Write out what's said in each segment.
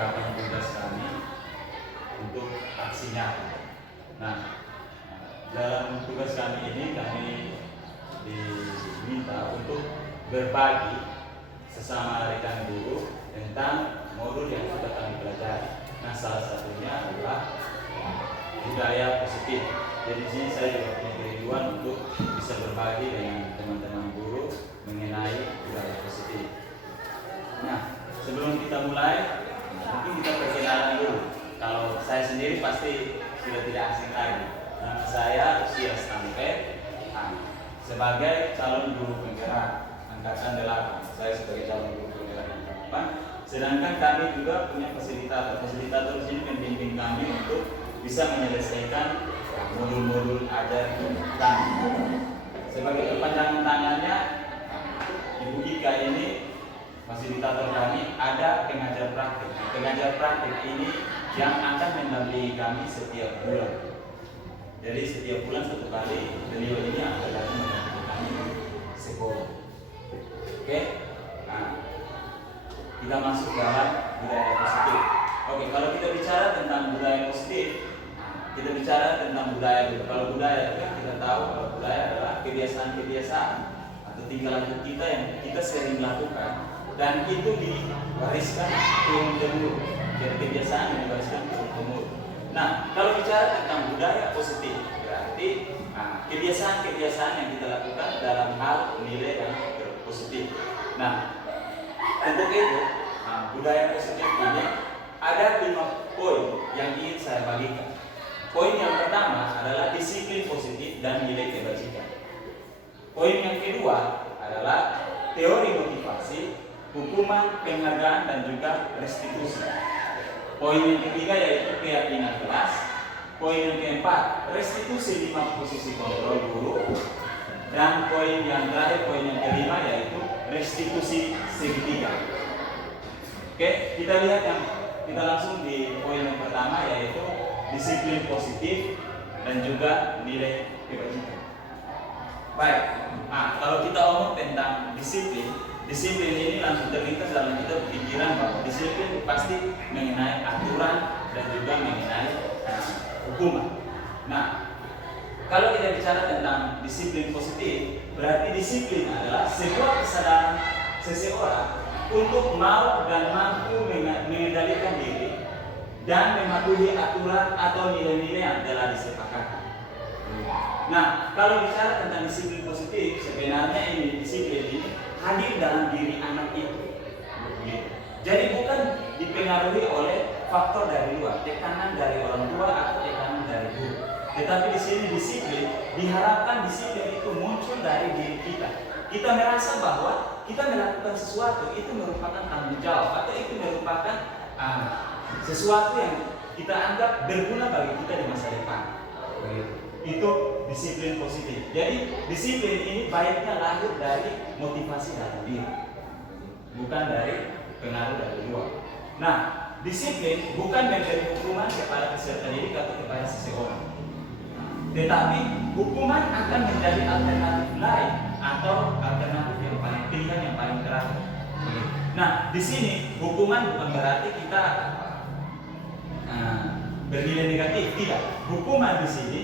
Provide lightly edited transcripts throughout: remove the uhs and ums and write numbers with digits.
penyerapan tugas kami untuk aksi nyata. Nah, dalam tugas kami ini kami diminta untuk berbagi sesama rekan guru tentang modul yang sudah kami pelajari. Nah, salah satunya adalah budaya positif. Jadi di sini saya juga punya kerinduan untuk bisa berbagi dengan teman-teman guru mengenai budaya positif. Nah, sebelum kita mulai, mungkin kita perkenalan dulu. Kalau saya sendiri pasti sudah tidak asing lagi. Nama saya Usia Stampe, sebagai calon guru penggerak angkatan 8. Saya sebagai calon guru penggerak angkatan 8. Sedangkan kami juga punya fasilitator. Fasilitator di sini pembimbing kami untuk bisa menyelesaikan modul-modul ajar kami. Sebagai perpanjangan tangannya, Ibu Ika ini fasilitator kami, ada pengajar praktik. Pengajar praktik ini yang akan mendampingi kami setiap bulan. Jadi setiap bulan satu kali beliau ini akan datang mendampingi kami di sekolah. Oke, nah, kita masuk dalam budaya positif. Oke, kalau kita bicara tentang budaya positif, kita bicara tentang budaya dulu. Kalau budaya itu kan kita tahu kalau budaya adalah kebiasaan-kebiasaan atau tingkah laku kita yang kita sering lakukan dan itu diwariskan turun-temurun. Jadi kebiasaan yang diwariskan turun-temurun. Nah, kalau bicara tentang budaya positif, berarti kebiasaan-kebiasaan yang kita lakukan dalam hal nilai yang positif. Nah, untuk itu budaya positif ini ada 5 poin yang ingin saya bagikan. Poin yang pertama adalah disiplin positif dan nilai kebajikan. Poin yang kedua adalah teori motivasi, hukuman, penghargaan, dan juga restitusi. Poin yang ketiga yaitu keyakinan kelas. Poin yang keempat, restitusi 5 posisi kontrol guru. Dan poin yang terakhir, poin yang kelima yaitu restitusi segitiga. Oke, kita lihat kita langsung di poin yang pertama yaitu disiplin positif dan juga nilai kebajikan. Baik, nah kalau kita omong tentang disiplin ini langsung terlintas dalam kita pikiran bahwa disiplin pasti mengenai aturan dan juga mengenai hukuman. Nah, kalau kita bicara tentang disiplin positif, berarti disiplin adalah sebuah kesadaran seseorang untuk mau dan mampu mengendalikan diri dan mematuhi aturan atau nilai-nilai yang telah disepakati. Nah, kalau bicara tentang disiplin positif, sebenarnya ini disiplin ini hadir dalam diri anak itu. Jadi bukan dipengaruhi oleh faktor dari luar, tekanan dari orang tua atau tekanan dari guru. Tetapi di sini disiplin diharapkan disiplin itu muncul dari diri kita. Kita merasa bahwa kita melakukan sesuatu itu merupakan tanggung jawab atau itu merupakan sesuatu yang kita anggap berguna bagi kita di masa depan. Itu disiplin positif. Jadi disiplin ini baiknya lahir dari motivasi dalam diri, bukan dari pengaruh dari luar. Nah, disiplin bukan memberi hukuman kepada peserta didik atau kepada seseorang, tetapi hukuman akan menjadi alternatif lain atau alternatif yang paling pilihan yang paling terakhir. Nah, di sini hukuman bukan berarti kita bernilai negatif, tidak. Hukuman di sini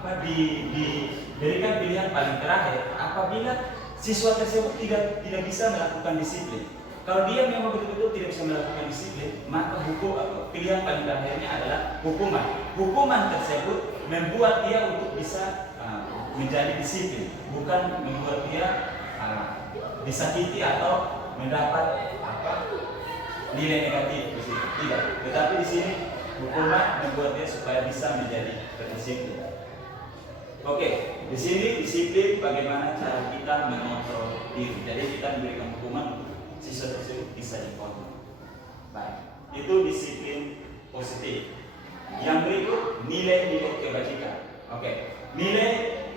diberikan pilihan paling terakhir apabila siswa tersebut tidak bisa melakukan disiplin. Kalau dia memang betul-betul tidak bisa melakukan disiplin, maka pilihan paling terakhirnya adalah hukuman. Hukuman tersebut membuat dia untuk bisa menjadi disiplin, bukan membuat dia disakiti atau mendapat nilai negatif di sini. Tidak. Tetapi di sini hukuman membuat dia supaya bisa menjadi berdisiplin. Oke, di sini disiplin bagaimana cara kita mengontrol diri. Jadi kita memberikan hukuman untuk siswa tersebut bisa dikontrol. Baik, itu disiplin positif. Yang berikut nilai-nilai kebajikan. Oke, nilai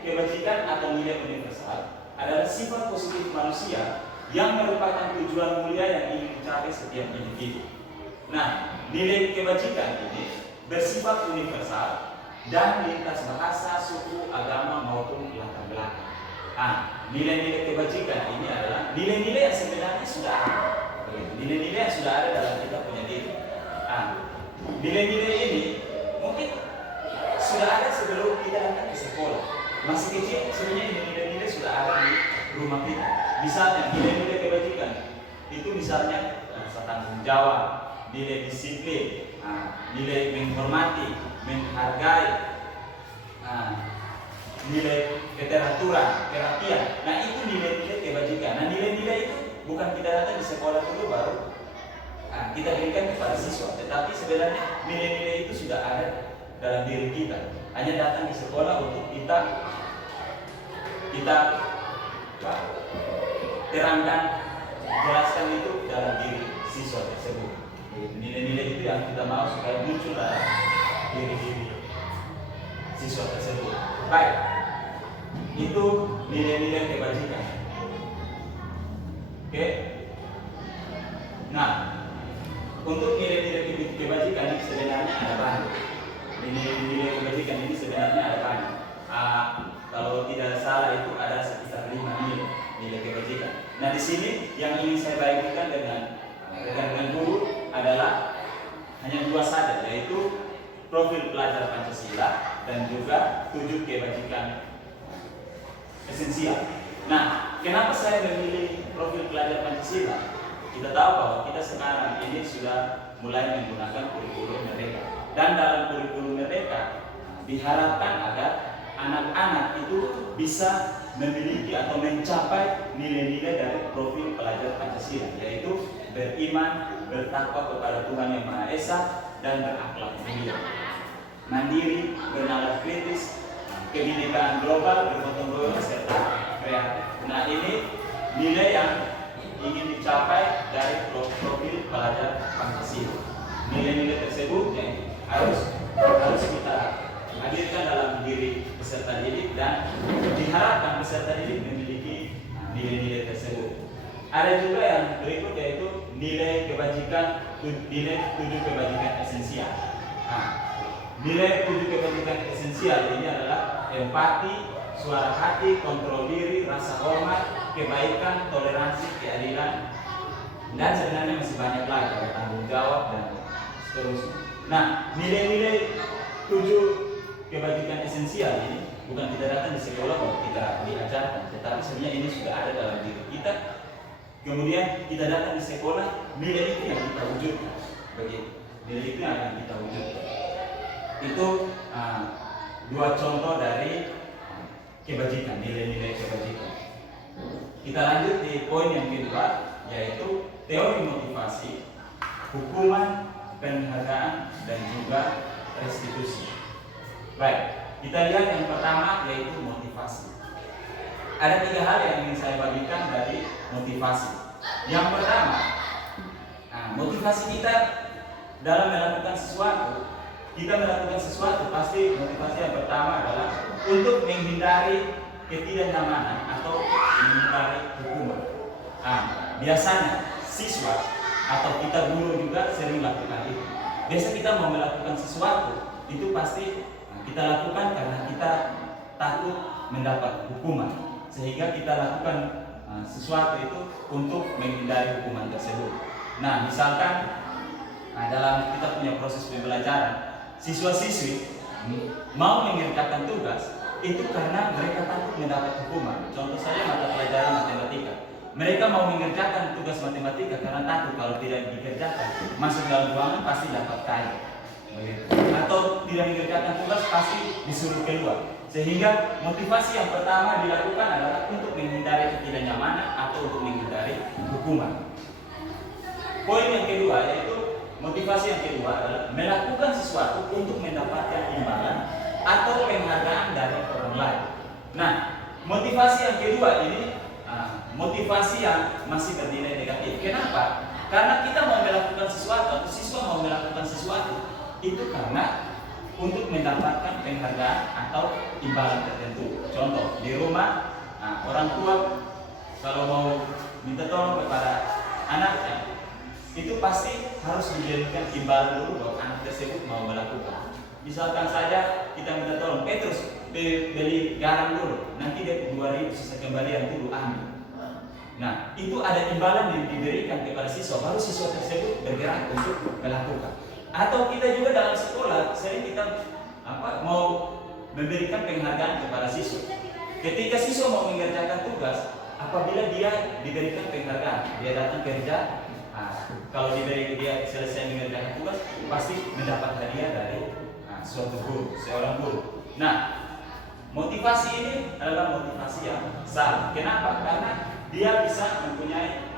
kebajikan atau nilai universal adalah sifat positif manusia yang merupakan tujuan mulia yang ingin dicapai setiap individu. Nah, nilai kebajikan ini bersifat universal dan lintas bahasa, suku, agama maupun latar belakang. Nilai-nilai kebajikan ini adalah nilai-nilai yang sebenarnya sudah ada. Nilai-nilai yang sudah ada dalam kita punya diri. nilai-nilai ini mungkin sudah ada sebelum kita datang ke sekolah. Masih kecil sebenarnya nilai-nilai sudah ada di rumah kita. Misalnya nilai-nilai kebajikan itu misalnya rasa tanggung jawab, nilai disiplin, nilai menghormati, menghargai, nilai keteraturan, perhatian. Nah itu nilai-nilai kebajikan. Nah nilai-nilai itu bukan kita datang di sekolah dulu baru kita berikan kepada siswa, tetapi sebenarnya nilai-nilai itu sudah ada dalam diri kita. Hanya datang di sekolah untuk kita terangkan, jelaskan itu dalam diri siswa tersebut. Nilai-nilai itu yang kita mau supaya muncul dalam diri siswa tersebut. Baik, itu nilai-nilai kebajikan. Oke. Nah, untuk nilai-nilai kebajikan ini sebenarnya ada banyak. Nilai-nilai kebajikan ini sebenarnya ada banyak. Kalau tidak salah itu ada sekitar 5 nilai kebajikan. Nah di sini yang ingin saya bagikan dengan rekan-rekan guru adalah hanya 2 saja, yaitu profil pelajar Pancasila dan juga 7 kebajikan esensial. Nah, kenapa saya memilih profil pelajar Pancasila? Kita tahu bahwa kita sekarang ini sudah mulai menggunakan kurikulum Merdeka, dan dalam kurikulum Merdeka diharapkan agar anak-anak itu bisa memiliki atau mencapai nilai-nilai dari profil pelajar Pancasila, yaitu beriman, bertakwa kepada Tuhan Yang Maha Esa, dan berakhlak mulia, mandiri, bernalar kritis, kebinekaan global, bergotong royong, serta kreatif. Nah ini nilai yang ingin dicapai dari profil pelajar Pancasila. Nilai-nilai tersebut yang harus kita hadirkan dalam diri peserta didik, dan diharapkan peserta didik memiliki nilai-nilai tersebut. Ada juga yang berikut, yaitu nilai kebajikan, nilai 7 kebajikan esensial. Nilai 7 kebajikan esensial ini adalah empati, suara hati, kontrol diri, rasa hormat, kebaikan, toleransi, keadilan, dan sebenarnya masih banyak lagi, tanggung jawab dan seterusnya. Nah, nilai-nilai 7 kebajikan esensial ini bukan kita datang di sekolah untuk kita diajarkan, tetapi sebenarnya ini sudah ada dalam diri kita. Kemudian kita datang di sekolah, nilai itu yang kita wujudkan. Begitu, nilai itu yang akan kita wujudkan. Itu 2 contoh dari kebajikan, nilai-nilai kebajikan. Kita lanjut di poin yang kedua, yaitu teori motivasi, hukuman, penghargaan, dan juga restitusi. Baik, kita lihat yang pertama, yaitu motivasi. Ada 3 hal yang ingin saya bagikan dari motivasi. Yang pertama, motivasi kita dalam melakukan sesuatu. Kita melakukan sesuatu, pasti motivasi yang pertama adalah untuk menghindari ketidaknyamanan atau menghindari hukuman. Biasanya siswa atau kita guru juga sering lakukan itu. Biasa kita mau melakukan sesuatu, itu pasti kita lakukan karena kita takut mendapat hukuman, sehingga kita lakukan sesuatu itu untuk menghindari hukuman tersebut. Nah, misalkan dalam kita punya proses pembelajaran, siswa-siswi mau mengerjakan tugas itu karena mereka takut mendapat hukuman. Contoh saja mata pelajaran matematika. Mereka mau mengerjakan tugas matematika karena takut kalau tidak dikerjakan, masuk dalam ruangan pasti dapat kain. Atau tidak mengerjakan tugas pasti disuruh keluar. Sehingga motivasi yang pertama dilakukan adalah untuk menghindari ketidaknyamanan atau untuk menghindari hukuman. Poin yang kedua, yaitu motivasi yang kedua adalah melakukan sesuatu untuk mendapatkan imbalan atau penghargaan dari orang lain. Nah, motivasi yang kedua ini motivasi yang masih bernilai negatif. Kenapa? Karena kita mau melakukan sesuatu atau siswa mau melakukan sesuatu itu karena untuk mendapatkan penghargaan atau imbalan tertentu. Contoh, di rumah orang tua kalau mau minta tolong kepada anaknya, itu pasti harus dijadikan imbalan dulu bahwa anak tersebut mau melakukan. Misalkan saja kita minta tolong, terus beli garam dulu, nanti dia 2.000 sisa kembalian dulu ambil. Nah, itu ada imbalan yang diberikan kepada siswa, baru siswa tersebut bergerak untuk melakukan. Atau kita juga dalam sekolah sering kita mau memberikan penghargaan kepada siswa. Ketika siswa mau mengerjakan tugas, apabila dia diberikan penghargaan, dia datang kerja, kalau dia selesai mengerjakan tugas, pasti mendapat hadiah dari suatu guru, seorang guru. Nah, motivasi ini adalah motivasi yang salah. Kenapa? Karena dia bisa mempunyai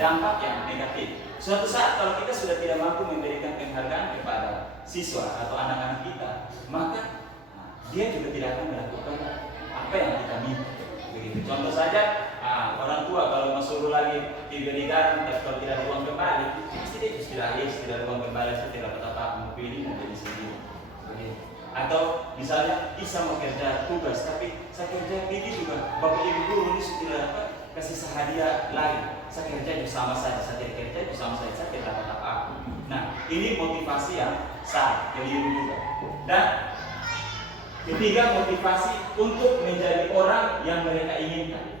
dampak yang negatif. Suatu saat kalau kita sudah tidak mampu memberikan penghargaan kepada siswa atau anak-anak kita, maka dia juga tidak akan melakukan apa yang kita minta. Begitu. Contoh saja, orang tua kalau mau suruh lagi diberi garam, tapi kalau tidak ada uang kembali, pasti dia istirahat, tidak ada uang kembali, saya tidak dapat apa-apa, mau pilih mau jadi sendiri. Atau misalnya bisa mau kerja tugas, tapi saya kerja ini juga bapak ibu guru ini sudah dapat kasih hadiah lain. Saya kerja sama saja, saya tidak kerja sama saja, saya tidak dapat apa-apa. Nah, ini motivasi yang salah, keliru juga. Dan ketiga, motivasi untuk menjadi orang yang mereka inginkan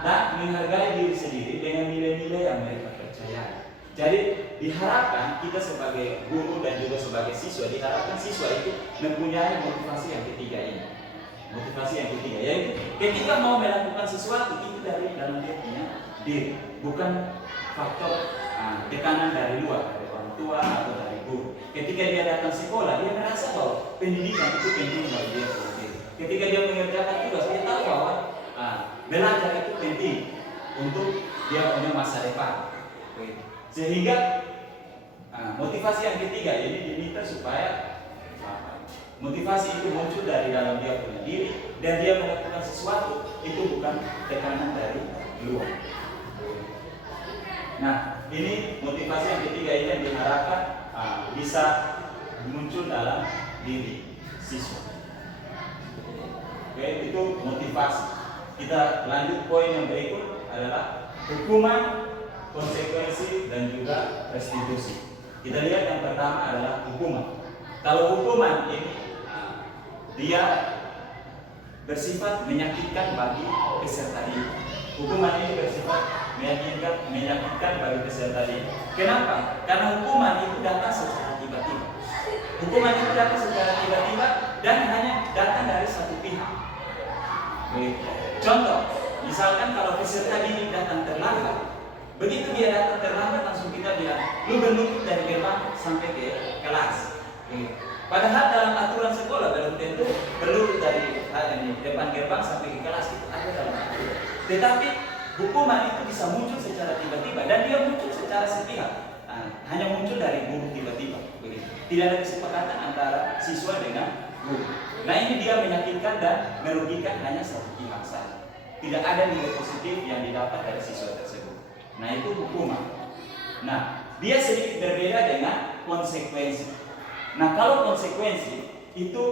dan menghargai diri sendiri dengan nilai-nilai yang mereka percaya. Jadi diharapkan kita sebagai guru dan juga sebagai siswa, diharapkan siswa itu mempunyai motivasi yang ketiga ini. Motivasi yang ketiga, yaitu ketika mau melakukan sesuatu itu dari dalam dia punya diri, bukan faktor tekanan dari luar, dari orang tua atau dari guru. Ketika dia datang sekolah, dia merasa bahwa pendidikan itu penting bagi dia sendiri. Ketika dia mengerjakan tugas, dia tahu bahwa belajar itu penting untuk dia punya masa depan. Sehingga motivasi yang ketiga ini diminta supaya motivasi itu muncul dari dalam dia punya diri dan dia melakukan sesuatu itu bukan tekanan dari luar. Nah, ini motivasi yang ketiga ini yang diharapkan bisa muncul dalam diri siswa. Oke, itu motivasi. Kita lanjut poin yang berikut adalah hukuman, konsekuensi, dan juga restitusi. Kita lihat yang pertama adalah hukuman. Kalau hukuman ini dia bersifat menyakitkan bagi peserta didik. Hukuman ini bersifat menyakitkan bagi peserta didik. Kenapa? Karena hukuman itu datang secara tiba-tiba. Hukuman itu datang secara tiba-tiba dan hanya datang dari satu pihak. Contoh, misalkan kalau peserta didik datang terlambat, begitu dia datang terlambat langsung kita bilang, lu berlutut dari gerbang sampai ke kelas. Padahal dalam aturan sekolah belum tentu berlutut dari depan gerbang sampai ke kelas, itu ada dalam aturan. Tetapi hukuman itu bisa muncul secara tiba-tiba dan dia muncul secara sepihak. Hanya muncul dari guru tiba-tiba. Tidak ada kesepakatan antara siswa dengan guru. Nah, ini dia menyakitkan dan merugikan hanya satu pihak saja. Tidak ada nilai positif yang didapat dari siswa tersebut. Nah, itu hukuman. Nah, dia sedikit berbeda dengan konsekuensi. Nah, kalau konsekuensi itu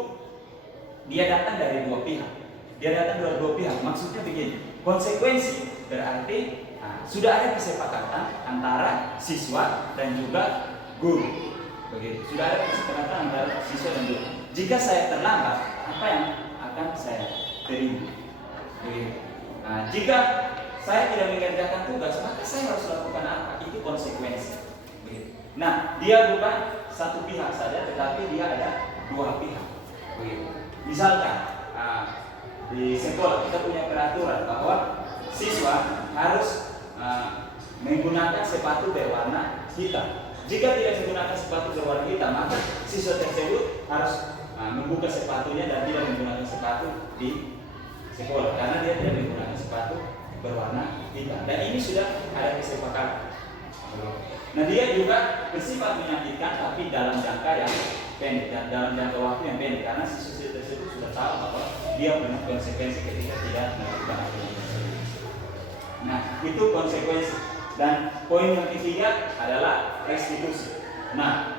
dia datang dari dua pihak. Dia datang dari dua pihak. Maksudnya begini, konsekuensi berarti sudah ada kesepakatan antara siswa dan juga guru. Begitu. Sudah ada kesepakatan antara siswa dan guru. Jika saya terlambat, apa yang akan saya terima? Jika saya tidak mengerjakan tugas, maka saya harus lakukan apa? Itu konsekuensi. Nah, dia bukan satu pihak saja, tetapi dia ada dua pihak. Misalkan di sekolah kita punya peraturan bahwa siswa harus menggunakan sepatu berwarna hitam. Jika tidak menggunakan sepatu berwarna hitam, maka siswa tersebut harus membuka sepatunya dan tidak menggunakan sepatu di sekolah karena dia tidak menggunakan sepatu berwarna hitam. Dan ini sudah ada kesepakatan. Nah, dia juga bersifat menyakitkan tapi dalam jangka yang pendek dan dalam jangka waktu yang pendek karena siswa tersebut sudah tahu bahwa dia punya konsekuensi ketika tidak melakukan apa yang tersebut. Nah, itu konsekuensi. Dan poin yang ketiga adalah restitusi. Nah,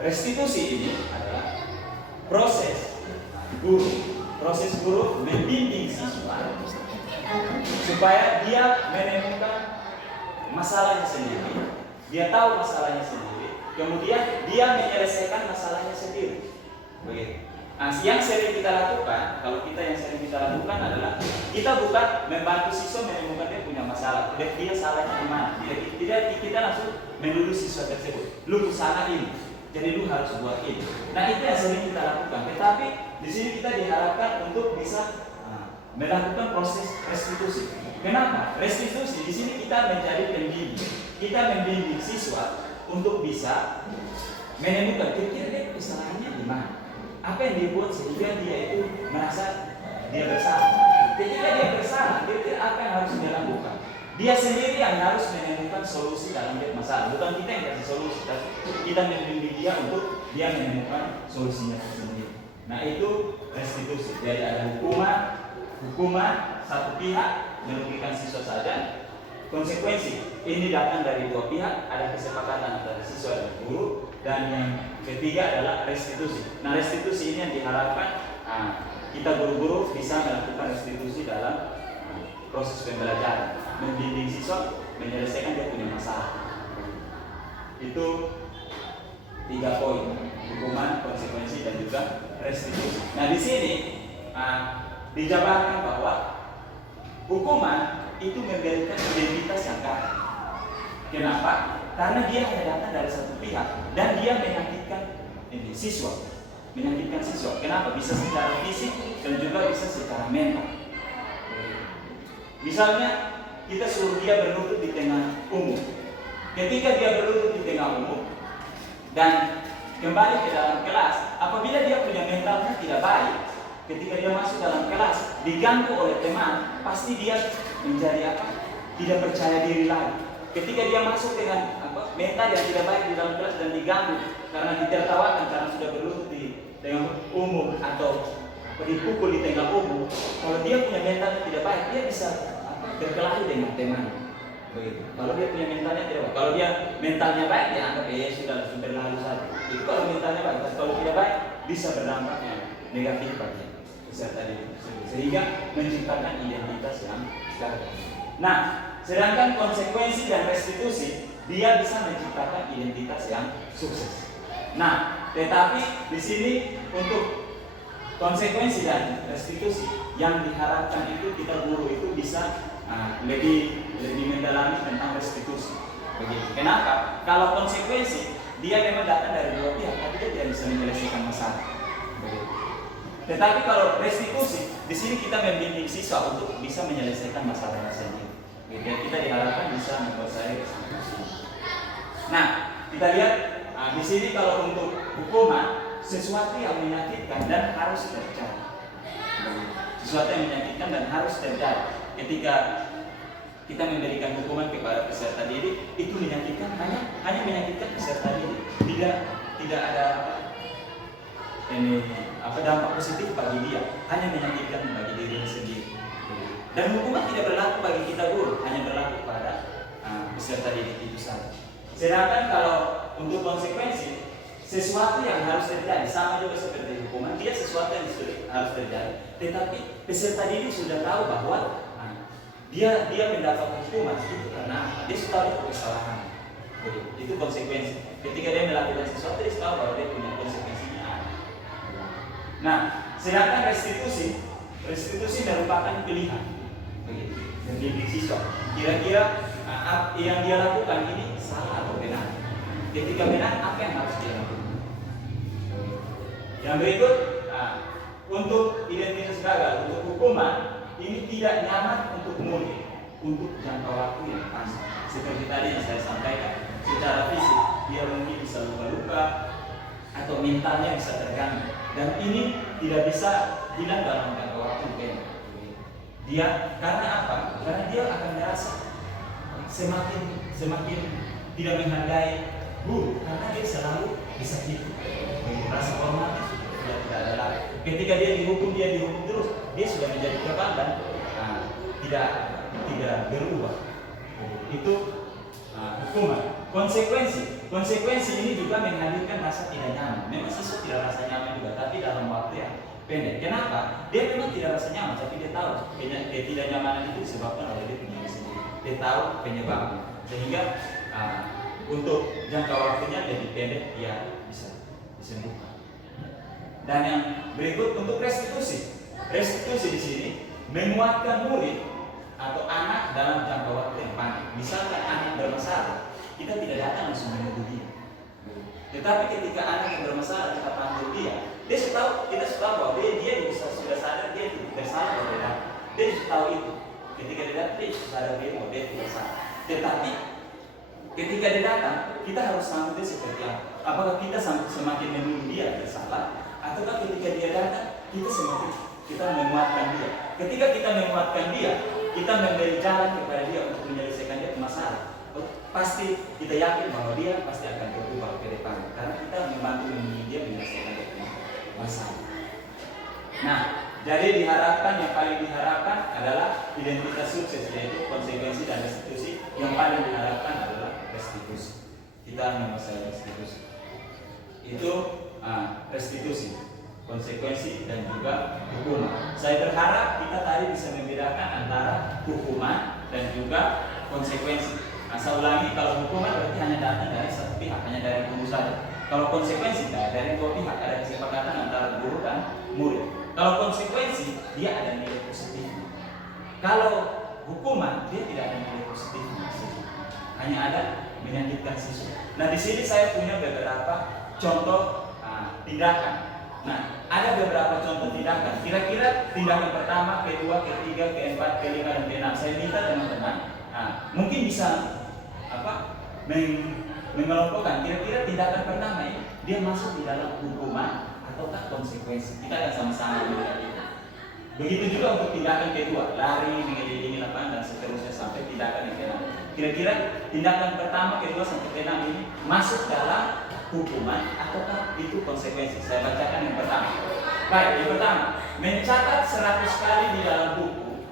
restitusi ini adalah proses guru membimbing siswa supaya dia menemukan masalahnya sendiri, dia tahu masalahnya sendiri, kemudian dia menyelesaikan masalahnya sendiri. Begitu. Nah, yang sering kita lakukan, kalau kita yang sering kita lakukan adalah kita bukan membantu siswa menemukan dia punya masalah, dia salahnya di mana. Tidak, kita langsung menuduh siswa tersebut. Lu salah ini, jadi lu harus buat ini. Nah, itu yang sering kita lakukan. Tetapi di sini kita diharapkan untuk bisa melakukan proses restitusi. Kenapa? Restitusi di sini kita menjadi pembimbing. Kita membimbing siswa untuk bisa menemukan kira-kira kesalahannya di mana. Apa yang dia buat sehingga dia itu merasa dia bersalah. Ketika dia bersalah, kira-kira apa yang harus dia lakukan? Dia sendiri yang harus menemukan solusi dalam masalah. Bukan kita yang kasih solusi, tapi kita membimbing dia untuk dia menemukan solusinya sendiri. Nah, itu restitusi. Jadi ada hukuman satu pihak merugikan siswa saja. Konsekuensi ini datang dari dua pihak, ada kesepakatan antara siswa dan guru, dan yang ketiga adalah restitusi. Nah, restitusi ini yang diharapkan kita guru-guru bisa melakukan restitusi dalam proses pembelajaran, membimbing siswa menyelesaikan dia punya masalah. Itu 3 poin: hukuman, konsekuensi, dan juga restitusi. Nah, di sini dijabarkan bahwa hukuman itu memberikan identitas yang kaya. Kenapa? Karena dia hanya datang dari satu pihak dan dia menyakitkan siswa. Menyakitkan siswa. Kenapa? Bisa secara fisik dan juga bisa secara mental. Misalnya kita suruh dia berlutut di tengah umum. Ketika dia berlutut di tengah umum dan kembali ke dalam kelas, apabila dia punya mentalnya tidak baik, ketika dia masuk dalam kelas diganggu oleh teman, pasti dia menjadi tidak percaya diri lagi. Ketika dia masuk dengan mental yang tidak baik di dalam kelas dan diganggu karena ditertawakan karena sudah berlutut di tengah umum atau dipukul di tengah umum, kalau dia punya mental yang tidak baik, dia bisa berkelahi dengan teman. Begitu. Kalau dia punya mentalnya tidak baik, kalau dia mentalnya baik, dia anggap sudah berlalu saja. Itu kalau mentalnya baik. Tapi kalau tidak baik, bisa berdampak yang negatif bagi peserta didik tersebut, sehingga menciptakan identitas yang gagal. Nah, sedangkan konsekuensi dan restitusi dia bisa menciptakan identitas yang sukses. Nah, tetapi di sini untuk konsekuensi dan restitusi yang diharapkan itu kita guru itu bisa lebih mendalami tentang restitusi. Begitu. Kenapa? Kalau konsekuensi dia memang datang dari dua pihak, tapi dia tidak bisa menyelesaikan masalah. Begitu. Tetapi kalau restitusi, di sini kita membimbing siswa untuk bisa menyelesaikan masalahnya sendiri. Gitu. Kita diharapkan bisa menguasai restitusi. Nah, kita lihat di sini kalau untuk hukuman, sesuatu yang menyakitkan dan harus terjadi. Sesuatu yang menyakitkan dan harus terjadi. Ketika kita memberikan hukuman kepada peserta didik, itu menyakitkan hanya menyakitkan peserta didik. Tidak ada dampak positif bagi dia, hanya menyakitkan bagi diri sendiri. Dan hukuman tidak berlaku bagi kita guru, hanya berlaku pada peserta didik itu saja. Sedangkan kalau untuk konsekuensi, sesuatu yang harus terjadi, sama juga seperti hukuman, dia sesuatu yang harus terjadi. Tetapi peserta didik sudah tahu bahwa dia mendapat hukuman itu karena dia sudah tahu itu kesalahan. Jadi, itu konsekuensi. Ketika dia melakukan sesuatu, dia tahu bahwa dia punya konsekuensinya. Nah, sedangkan restitusi merupakan pilihan. Begitu. Mendidik siswa. Kira-kira yang dia lakukan ini salah atau benar. Ketika benar, apa yang harus dia lakukan? Yang berikut, untuk identitas gagal, untuk hukuman, ini tidak nyaman untuk murid, untuk jangka waktu yang panjang. Seperti tadi yang saya sampaikan, secara fisik dia mungkin bisa luka-luka atau mentalnya bisa terganggu, dan ini tidak bisa hilang dalam jangka waktu pendek. Dia karena apa? Karena dia akan merasa semakin tidak menghargai guru karena dia selalu disakiti. Rasa hormatnya sudah tidak ada lagi. Ketika dia dihukum terus, dia sudah menjadi kebal dan tidak berubah. Itu hukuman. Konsekuensi ini juga menghadirkan rasa tidak nyaman. Memang siswa tidak rasa nyaman juga, tapi dalam waktu yang pendek. Kenapa? Dia memang tidak rasa nyaman, tapi dia tahu ketidaknyamanan itu disebabkan oleh dia punya sendiri. Dia tahu penyebabnya, sehingga untuk jangka waktunya lebih pendek dia bisa disembuhkan. Dan yang berikut untuk restitusi. Restitusi di sini menguatkan murid atau anak dalam jangka waktu yang panjang. Misalkan anak bermasalah, kita tidak datang langsung menuduh dia. Tetapi ketika anak yang bermasalah kita panggil dia kita sudah tahu bahwa dia sudah sadar dia tidak bersalah atau tidak. Dia sudah tahu itu. Ketika dia datang, dia sudah sadar dia bahwa dia tidak bersalah. Tetapi ketika dia datang, kita harus sambut dia seperti apa? Apakah kita semakin menuduh dia bersalah, ataukah ketika dia datang kita menguatkan dia? Ketika kita menguatkan dia, kita memberi jalan kepada dia untuk menyelesaikan dia masalah. Pasti kita yakin bahwa dia pasti akan berubah ke depan karena kita membantu dia menyelesaikan masalah. Nah, jadi diharapkan yang paling diharapkan adalah identitas sukses, yaitu konsekuensi dan restitusi. Yang paling diharapkan adalah restitusi. Kita menguasai restitusi. Itu restitusi, konsekuensi dan juga hukuman. Saya berharap kita tadi bisa membedakan antara hukuman dan juga konsekuensi. Saya ulangi, kalau hukuman berarti hanya datang dari satu pihak, hanya dari guru saja. Kalau konsekuensi dari dua pihak, ada kesepakatan antara guru dan murid. Kalau konsekuensi dia ada nilai positifnya. Kalau hukuman dia tidak ada nilai positifnya, hanya ada menyakitkan siswa. Nah di sini saya punya beberapa contoh tindakan. Nah ada beberapa contoh tindakan. Kira-kira tindakan pertama, kedua, ketiga, keempat, kelima dan keenam. Saya minta teman-teman mungkin bisa mengelompokkan kira-kira tindakan pertama ini dia masuk di dalam hukuman ataukah konsekuensi. Kita akan sama-sama melihat itu. Begitu juga untuk tindakan kedua, lari, mengelilingi lapangan dan seterusnya sampai tindakan yang keenam. Kira-kira tindakan pertama, kedua sampai keenam ini masuk dalam hukuman ataukah itu konsekuensi. Saya bacakan yang pertama. Baik, yang pertama, mencatat 100 kali di dalam buku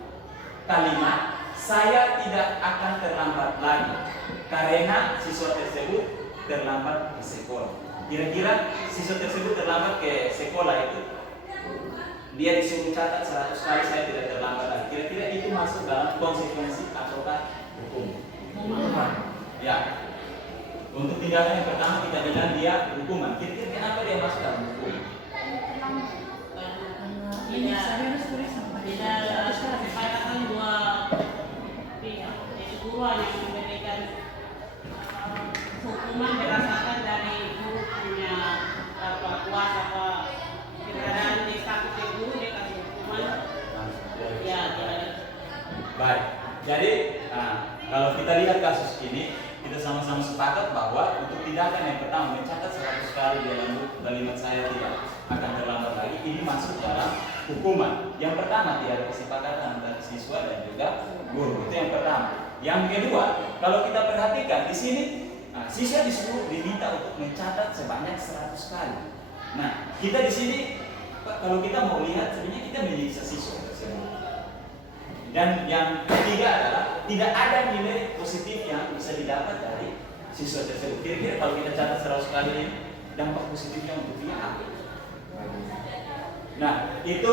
kalimat saya tidak akan terlambat lagi karena siswa tersebut terlambat ke sekolah. Kira-kira siswa tersebut terlambat ke sekolah itu dia disuruh catat 100 kali saya tidak terlambat lagi. Kira-kira itu masuk dalam konsekuensi ataukah hukum? Ya. Untuk tindakan yang pertama kita bilang dia hukuman. Kira-kira kenapa dia masuk dalam hukum? Tidak sepakatan dua pihak. Jadi guru hanya memberikan hukuman berdasarkan dari guru punya kuasa apa keberadaan di status guru dia kasih hukuman. Ya, baik. Jadi kalau kita lihat kasus ini, kita sama-sama sepakat bahwa untuk tindakan yang pertama mencatat 100 kali dalam buku kalimat saya tidak akan terlambat lagi, ini masuk dalam hukuman. Yang pertama tiada kesepakatan antara siswa dan juga guru. Itu yang pertama. Yang kedua, kalau kita perhatikan di sini, siswa disuruh diminta untuk mencatat sebanyak 100 kali. Nah, kita di sini kalau kita mau lihat sebenarnya kita menyiksa siswa tersebut. Dan yang ketiga adalah tidak ada nilai positif yang bisa didapat dari siswa tersebut. Kira-kira kalau kita catat 100 kali ini, dampak positifnya untuk dia apa? Nah, itu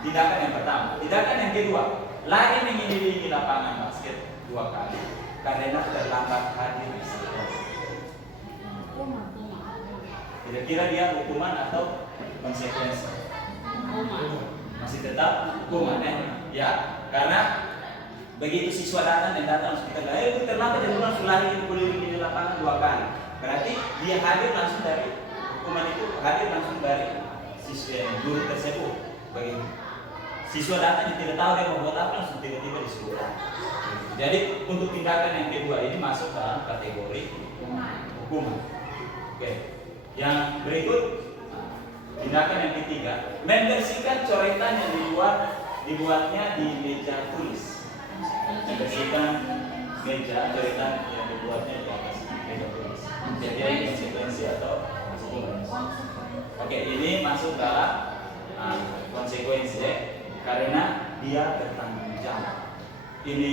tindakan yang pertama. Tindakan yang kedua, lari mengelilingi lapangan basket 2 kali karena terlambat hadir di sekolah. Kira-kira dia hukuman atau konsekuensi? Masih tetap hukuman ya, karena begitu siswa datang dan datang langsung kita bilang, itu terlambat dan langsung lari keliling di lapangan 2 kali. Berarti dia hadir langsung dari hukuman itu, hadir langsung dari guru tersebut. Begitu siswa datang yang tidak tahu dia mau buat apa langsung tiba-tiba disuruh. Jadi untuk tindakan yang kedua ini masuk dalam kategori hukuman. Oke. Yang berikut tindakan yang ketiga, membersihkan coretan yang dibuatnya di meja tulis. Membersihkan meja coretan yang dibuatnya di atas meja tulis. Jadi ini konsekuensi atau hukuman. Oke, ini masuk dalam konsekuensi karena dia bertanggung jawab. Ini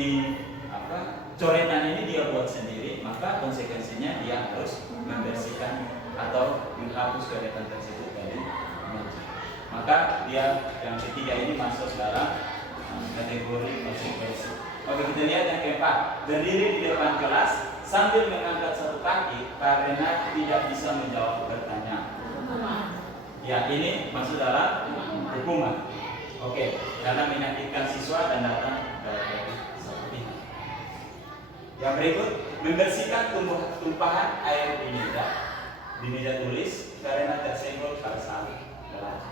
coretan ini dia buat sendiri, maka konsekuensinya dia harus membersihkan atau menghapus coretan tersebut dari meja. Maka dia yang ketiga ini masuk dalam kategori konsekuensi. Oke, kita lihat yang keempat, berdiri di depan kelas sambil mengangkat satu kaki karena tidak bisa menjawab pertanyaan. Ya, ini masuk dalam hukuman. Oke, karena menyakitkan siswa dan datang dari satu pihak. Yang berikut, membersihkan tumpahan air di meja tulis karena tersenggol pada saat belajar.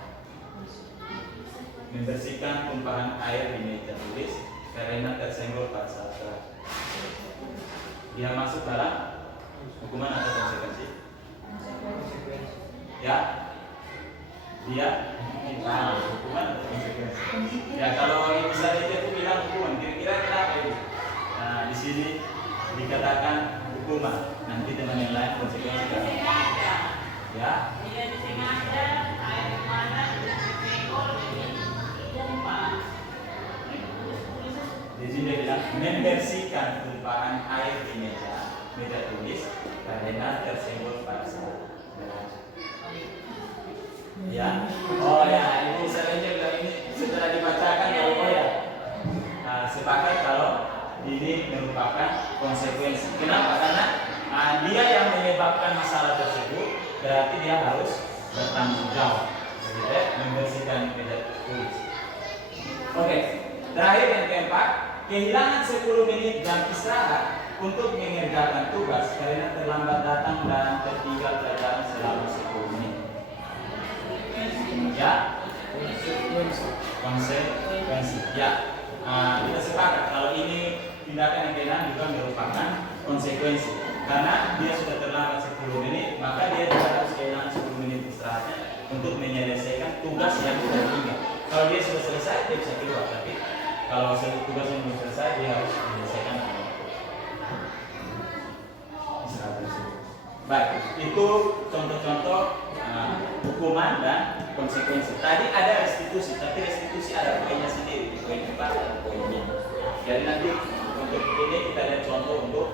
Membersihkan tumpahan air di meja tulis karena tersenggol pada saat belajar. Dia masuk dalam hukuman atau konsekuensi? Ya, dia hukuman atau konsekuensi? Ya, kalau misalnya dia tuh bilang hukuman, kira-kira kenapa itu? Nah, di sini dikatakan hukuman. Nanti teman yang lain konsekuensi kan? Ya. Dia disengaja air mana disenggol tumpah. Di sini dia bilang membersihkan tumpahan air di meja tulis karena tersenggol pada saat belajar. Ya, oh ya, ini saya bilang ini setelah dibacakan kalau oh ya, nah, sepakat kalau ini merupakan konsekuensi. Kenapa? Karena dia yang menyebabkan masalah tersebut, berarti dia harus bertanggung jawab. Jadi membersihkan meja tulis. Oke, terakhir yang keempat, kehilangan 10 menit jam istirahat untuk mengerjakan tugas karena terlambat datang dan tertinggal pelajaran selama 10 menit. Ya, konsekuensi. Ya, kita sepakat kalau ini tindakan yang benar juga merupakan konsekuensi. Karena dia sudah terlambat 10 menit, maka dia juga harus kehilangan 10 menit istirahatnya untuk menyelesaikan tugas yang sudah tinggal. Kalau dia sudah selesai, dia bisa keluar. Tapi kalau tugas yang belum selesai, dia harus menyelesaikan istirahat tersebut. Baik, itu contoh-contoh hukuman dan konsekuensi. Tadi ada restitusi, tapi restitusi ada poinnya sendiri, poin 4 dan poin 5. Jadi nanti untuk ini kita lihat contoh untuk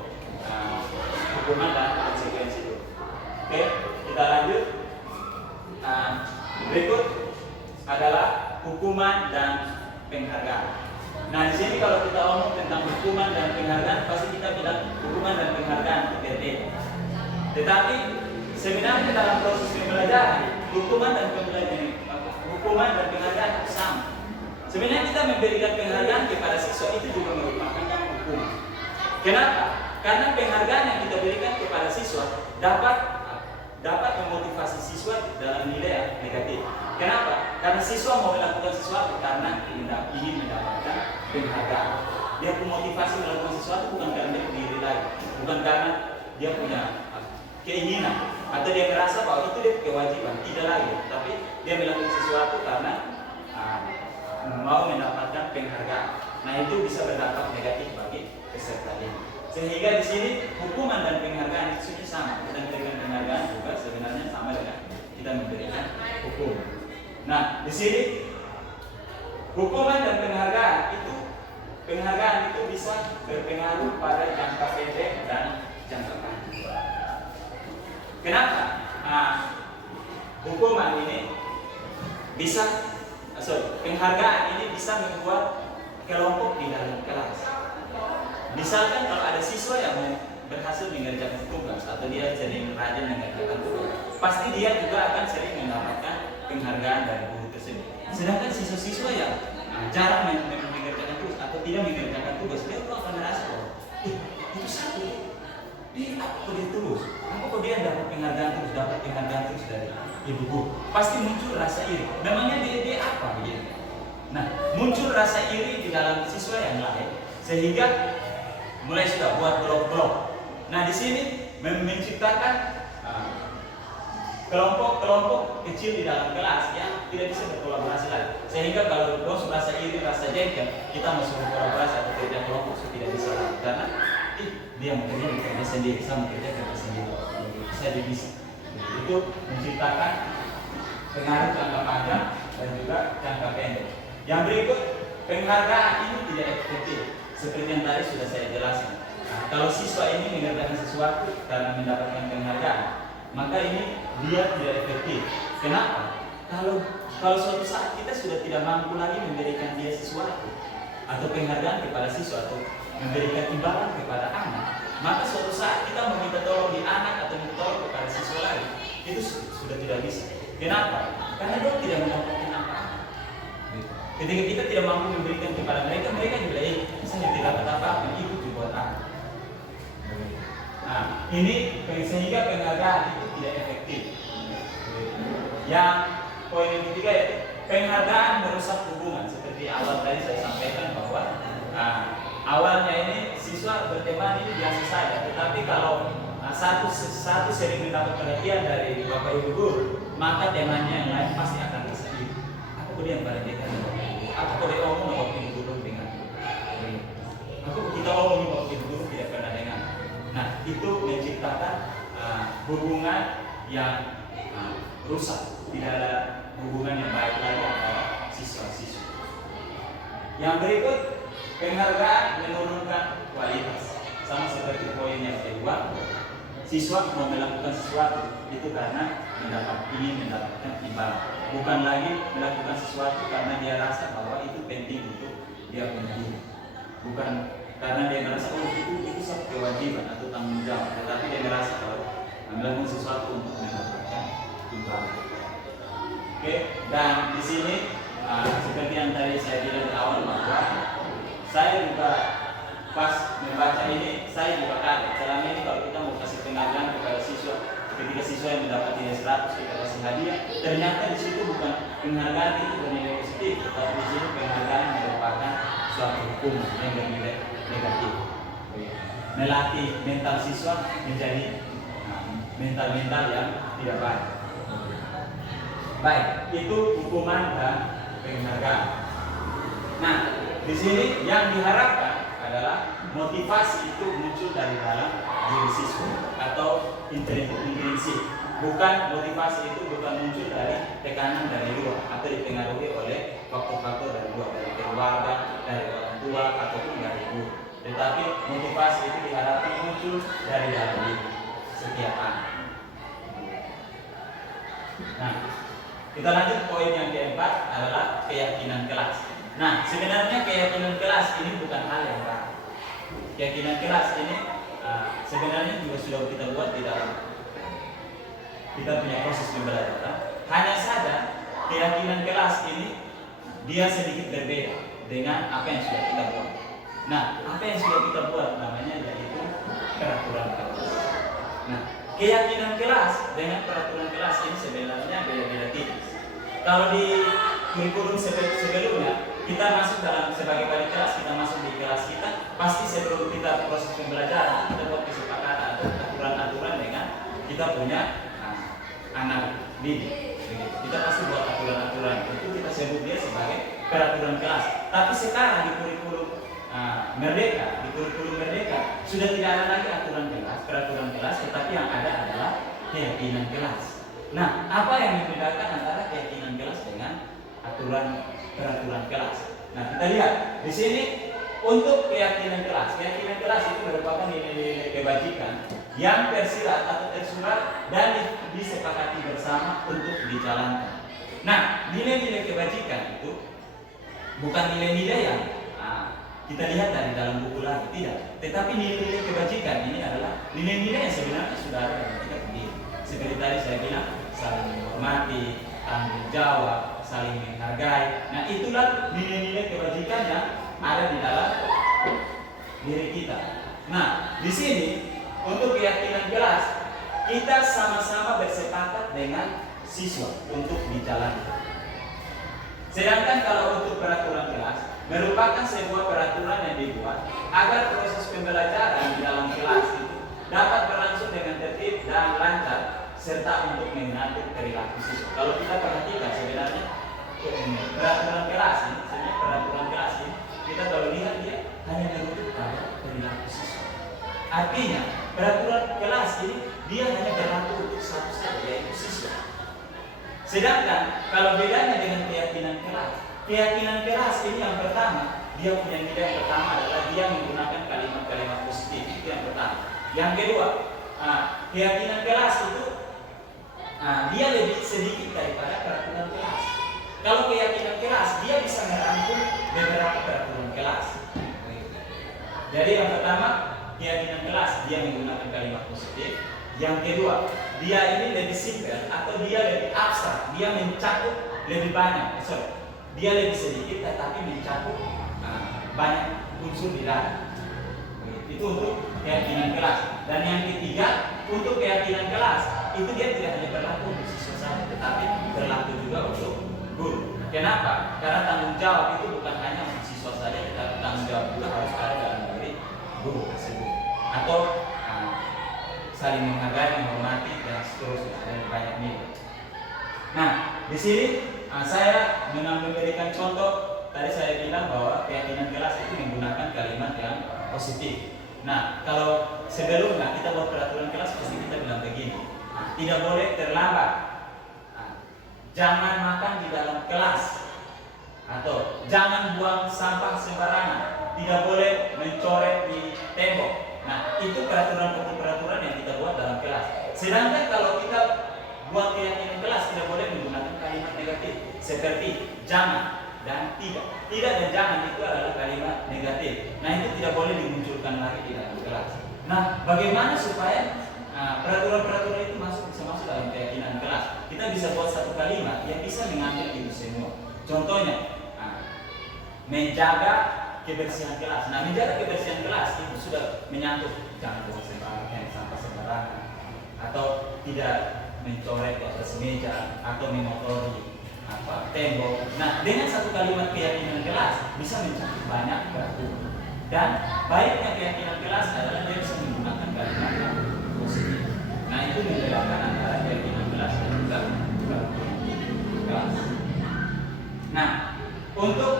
hukuman dan konsekuensi itu. Oke, kita lanjut. Berikut adalah hukuman dan penghargaan. Nah, di sini kalau kita ngomong tentang hukuman dan penghargaan, pasti kita bilang hukuman dan penghargaan berbeda. Tetapi sebenarnya dalam proses pembelajaran, hukuman dan penghargaan sama. Sebenarnya kita memberikan penghargaan kepada siswa itu juga merupakan hukuman. Kenapa? Karena penghargaan yang kita berikan kepada siswa dapat memotivasi siswa dalam nilai negatif. Kenapa? Karena siswa mau melakukan sesuatu karena ingin mendapatkan penghargaan. Dia memotivasi melakukan sesuatu bukan karena dia diri lagi, bukan karena dia punya keinginan atau dia merasa bahwa itu dia kewajiban, tidak lagi. Tapi dia melakukan sesuatu karena mau mendapatkan penghargaan. Nah, itu bisa berdampak negatif bagi peserta didik. Sehingga di sini hukuman dan penghargaan itu sudah sama. Kita memberikan penghargaan juga sebenarnya sama dengan kita memberikan hukum. Nah, di sini hukuman dan penghargaan itu bisa berpengaruh pada jangka pendek dan jangka panjang. Kenapa? Hukuman ini penghargaan ini bisa membuat kelompok di dalam kelas. Misalkan kalau ada siswa yang berhasil mengerjakan tugas atau dia sering rajin mengerjakan tugas, pasti dia juga akan sering mendapatkan penghargaan dari guru tersebut. Sedangkan siswa-siswa yang jarang mengerjakan tugas atau tidak mengerjakan tugas, dia akan merasa bahwa itu satu, dia apa dia terus, apa dia dapat penghargaan terus dari ibu guru. Pasti muncul rasa iri. Namanya dia apa begitu? Nah, muncul rasa iri di dalam siswa yang lain sehingga mulai sudah buat blok-blok. Nah, di sini menciptakan kelompok-kelompok kecil di dalam kelas yang tidak bisa berkolaborasi lagi. Sehingga kalau bos merasa iri, rasa jengkel, kita masuk berkolaborasi atau kerja kelompok itu tidak bisa lagi. Karena dia bekerja sendiri, saya bekerja sendiri. Saya divisi. Itu menciptakan pengaruh jangka panjang dan juga jangka pendek. Yang berikut, penghargaan ini tidak efektif. Seperti yang tadi sudah saya jelaskan. Kalau siswa ini mengerjakan sesuatu karena mendapatkan penghargaan, maka ini dia tidak efektif. Kenapa? Kalau suatu saat kita sudah tidak mampu lagi memberikan dia sesuatu atau penghargaan kepada siswa atau memberikan imbalan kepada anak, maka suatu saat kita meminta tolong di anak atau minta tolong kepada siswa lagi, itu sudah tidak bisa. Kenapa? karena dia tidak mendapatkan apa-apa. Ketika kita tidak mampu memberikan kepada mereka, mereka juga saya tidak dapat apa-apa, itu buat apa? Nah, ini sehingga penghargaan itu tidak efektif. Yang poin yang ketiga yaitu penghargaan merusak hubungan. Seperti awal tadi saya sampaikan bahwa awalnya ini siswa berteman ini biasa saja, tetapi kalau satu sering mendapat perhatian dari bapak ibu guru, maka temannya yang lain pasti akan tersedih. Aku kemudian pada dia kan, aku kalau ngomong bapak ibu guru dengan, kita ngomong bapak ibu guru tidak pernah dengar. Nah itu menciptakan hubungan yang rusak, tidak ada hubungan yang baik lagi antara siswa-siswa. Yang berikut, penghargaan menurunkan kualitas. Sama seperti poin yang kedua, siswa mau melakukan sesuatu itu karena ingin mendapatkan imbalan, bukan lagi melakukan sesuatu karena dia rasa bahwa itu penting untuk dia punya hidup, bukan karena dia merasa itu satu kewajiban atau tanggung jawab, tetapi dia merasa bahwa melakukan sesuatu untuk mendapatkan imbalan. Oke, dan di sini seperti yang tadi saya bilang di awal bahwa saya juga pas membaca ini saya juga kaget. Selama ini kalau kita mau kasih penghargaan kepada siswa, ketika siswa yang mendapat nilai 100 kita kasih hadiah, ternyata di situ bukan penghargaan itu bernilai positif, tetapi di sini penghargaan merupakan suatu hukuman yang bernilai negatif. Melatih mental siswa menjadi mental-mental yang tidak baik. Baik, itu hukuman dan penghargaan. Nah, di sini yang diharapkan adalah motivasi itu muncul dari dalam diri siswa atau intrinsik. Bukan motivasi itu bukan muncul dari tekanan dari luar atau dipengaruhi oleh faktor-faktor dari luar, dari keluarga, dari orang tua ataupun dari guru. Tetapi motivasi itu diharapkan muncul dari dalam diri setiap anak. Nah, kita lanjut poin yang keempat adalah keyakinan kelas. Nah, sebenarnya keyakinan kelas ini bukan hal yang baru. Keyakinan kelas ini sebenarnya juga sudah kita buat di dalam kita punya proses pembelajaran. Hanya saja keyakinan kelas ini dia sedikit berbeda dengan apa yang sudah kita buat. Nah, apa yang sudah kita buat namanya yaitu peraturan kelas. Nah, keyakinan kelas dengan peraturan kelas ini sebenarnya beda-beda tipis. Kalau di kurikulum sebelumnya kita masuk dalam sebagai wali kelas, kita masuk di kelas kita, pasti sebelum kita proses pembelajaran kita buat kesepakatan atau aturan-aturan dengan kita punya anak didik. Kita pasti buat aturan-aturan itu kita sebut dia sebagai peraturan kelas. Tapi sekarang di kurikulum Merdeka, di kurikulum Merdeka sudah tidak ada lagi aturan kelas, peraturan kelas, tetapi yang ada adalah keyakinan kelas. Nah, apa yang membedakan antara keyakinan kelas dengan peraturan kelas? Nah, kita lihat di sini untuk keyakinan kelas itu merupakan nilai-nilai kebajikan yang tersirat atau tersurat dan disepakati bersama untuk dijalankan. Nah, nilai-nilai kebajikan itu bukan nilai-nilai yang kita lihat dari dalam buku lagi, tidak. Tetapi nilai-nilai kebajikan ini adalah nilai-nilai yang sebenarnya sudah ada dalam kita sendiri. Seperti tadi saya bilang, saling menghormati, tanggung jawab, saling menghargai. Nah, itulah nilai-nilai kebajikan yang ada di dalam diri kita. Nah, di sini untuk keyakinan kelas kita sama-sama bersepakat dengan siswa untuk dijalankan. Sedangkan kalau untuk peraturan kelas merupakan sebuah peraturan yang dibuat agar proses pembelajaran di dalam kelas itu dapat berlangsung dengan tertib dan lancar serta untuk mengatur perilaku siswa. Kalau kita perhatikan sebenarnya peraturan kelas ini kita kalau lihat dia hanya merujuk pada perilaku siswa. Artinya peraturan kelas ini dia hanya berlaku untuk satu saja, yaitu siswa. Sedangkan kalau bedanya dengan keyakinan kelas ini yang pertama, dia punya nilai yang pertama adalah dia menggunakan kalimat-kalimat positif, itu yang pertama. Yang kedua, keyakinan kelas itu dia lebih sedikit daripada peraturan kelas. Kalau keyakinan kelas dia bisa merangkum beberapa peraturan kelas. Jadi yang pertama, keyakinan kelas dia menggunakan kalimat positif. Yang kedua, dia ini lebih simpel atau dia lebih abstrak, dia mencakup lebih banyak. Dia lebih sedikit tetapi mencakup banyak unsur di dalam. Itu untuk keyakinan kelas. Dan yang ketiga, untuk keyakinan kelas itu dia tidak hanya berlaku untuk siswa saja, tetapi berlaku juga untuk guru. Kenapa? Karena tanggung jawab itu bukan hanya untuk siswa saja, tetapi tanggung jawab juga harus ada dalam diri guru tersebut. Atau saling menghargai, menghormati dan seterusnya, dan banyak nilai. Nah, di sini saya memberikan contoh. Tadi saya bilang bahwa keyakinan kelas itu menggunakan kalimat yang positif. Nah, kalau sebelumnya kita buat peraturan kelas pasti kita bilang begini, tidak boleh terlambat, jangan makan di dalam kelas, atau jangan buang sampah sembarangan, tidak boleh mencoret di tembok. Nah, itu peraturan-peraturan yang kita buat dalam kelas. Sedangkan kalau kita buat keyakinan kelas tidak boleh menggunakan kalimat negatif seperti jangan dan tidak. Tidak dan jangan itu adalah kalimat negatif. Nah, itu tidak boleh dimunculkan lagi di dalam kelas. Nah, bagaimana supaya peraturan-peraturan itu bisa masuk dalam keyakinan kelas? Kita bisa buat satu kalimat yang bisa mengambil itu semua. Contohnya, menjaga kebersihan kelas. Nah, menjaga kebersihan kelas itu sudah menyangkut jangan buang sampah sembarangan, atau tidak mencoret di atas meja, atau mengotori tembok. Nah, dengan satu kalimat keyakinan kelas bisa mencakup banyak peraturan. Dan baiknya keyakinan kelas adalah dia bisa menggunakan kalimat yang positif. Nah, itu membedakan antara keyakinan kelas dan juga peraturan kelas. Nah, untuk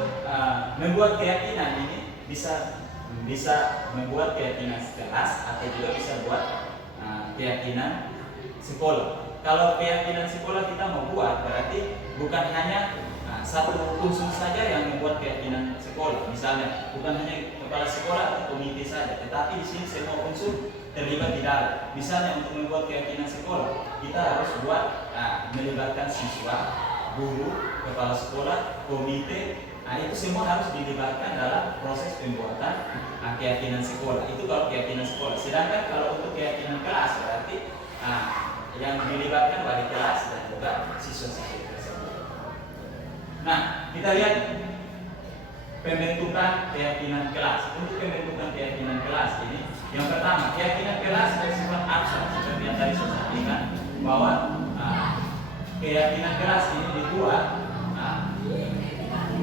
membuat keyakinan ini bisa membuat keyakinan kelas atau juga bisa buat keyakinan sekolah. Kalau keyakinan sekolah kita mau buat berarti bukan hanya satu unsur saja yang membuat keyakinan sekolah. Misalnya bukan hanya kepala sekolah atau komite saja, tetapi di sini semua unsur terlibat di dalam. Misalnya untuk membuat keyakinan sekolah kita harus buat melibatkan siswa, guru, kepala sekolah, komite. Nah, itu semua harus dilibatkan dalam proses pembuatan keyakinan sekolah. Itu kalau keyakinan sekolah. Sedangkan kalau untuk keyakinan kelas berarti yang dilibatkan wali kelas dan juga siswa-siswa tersebut. Nah, kita lihat pembentukan keyakinan kelas. Untuk pembentukan keyakinan kelas ini, yang pertama, keyakinan kelas bersifat abstrak seperti yang tadi saya sampaikan bahwa keyakinan kelas ini dibuat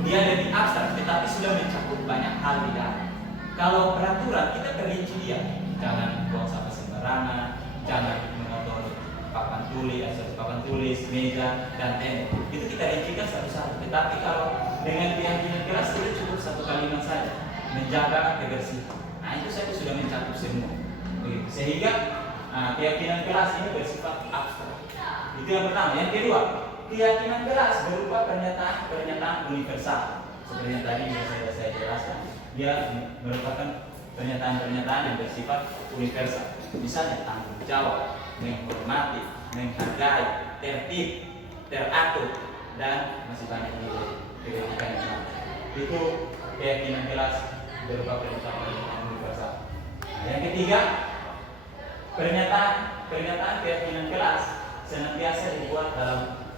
dia lebih abstrak, tetapi sudah mencakup banyak hal di dalam. Kalau peraturan kita perinci dia, jangan buang sampah sembarangan, jangan mengotori papan tulis, meja dan tembok. Itu kita rincikan satu-satu. Tetapi kalau dengan keyakinan kelas itu cukup satu kalimat saja, menjaga kebersihan. Nah, itu saja sudah mencakup semua. Sehingga keyakinan kelas ini bersifat abstrak. Itu yang pertama. Yang kedua, keyakinan kelas berupa pernyataan universal. Seperti yang tadi yang saya jelaskan, dia merupakan pernyataan-pernyataan yang bersifat universal. Misalnya tanggung jawab, menghormati, menghargai, tertib, teratur, dan masih banyak keyakinan yang lain. Itu keyakinan kelas berupa pernyataan universal. Nah, yang ketiga, pernyataan keyakinan kelas senantiasa dibuat dalam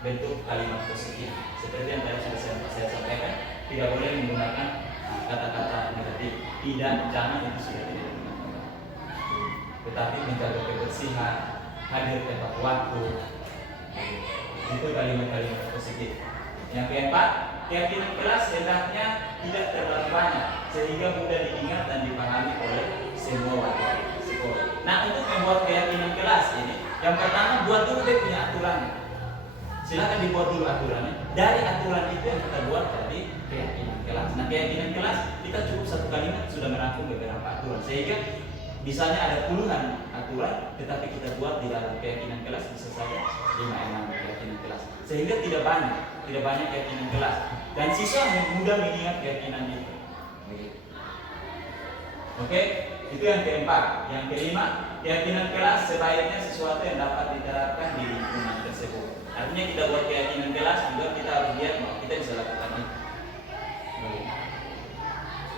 bentuk kalimat positif. Seperti yang tadi sudah saya sampaikan, tidak boleh menggunakan kata-kata negatif. Tidak, jangan, itu sudah tidak digunakan. Tetapi menjaga kebersihan, hadir tepat waktu, itu kalimat-kalimat positif. Yang keempat, keyakinan kelas hendaknya tidak terlalu banyak sehingga mudah diingat dan dipahami oleh semua warga sekolah. Nah, untuk membuat keyakinan kelas ini, yang pertama buat dulu dia punya aturannya. Silakan dibuat dulu aturannya. Dari aturan itu yang kita buat dari keyakinan kelas. Nah, keyakinan kelas kita cukup satu kalimat sudah merangkum beberapa aturan. Sehingga misalnya ada puluhan aturan, tetapi kita buat di dalam keyakinan kelas bisa saja 5-6 keyakinan kelas. Sehingga tidak banyak keyakinan kelas. Dan siswa mudah mengingat keyakinan itu. Oke, itu yang keempat. Yang kelima, keyakinan kelas sebaiknya sesuatu yang dapat diterapkan di lingkungan tersebut. Artinya kita buat keyakinan kelas juga kita harus lihat bahwa kita bisa lakukan itu.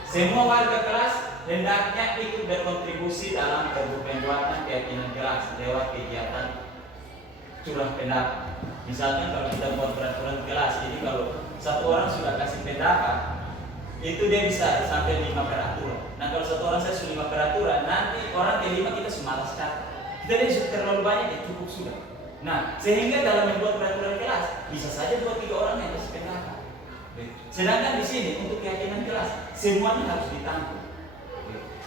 Semua warga kelas hendaknya ikut berkontribusi dalam pembuatan keyakinan kelas lewat kegiatan curah pendapat. Misalnya kalau kita buat peraturan kelas, jadi kalau satu orang sudah kasih pendapat, itu dia bisa sampai 5 peraturan. Nah kalau satu orang saya sudah 5 peraturan, nanti orang kelima kita semalas sekali. Kita dia sudah terlalu banyak, ya cukup sudah. Nah sehingga dalam membuat peraturan kelas bisa saja buat 3 orang yang kasih pendapat. Sedangkan di sini untuk keyakinan kelas semuanya harus ditampung.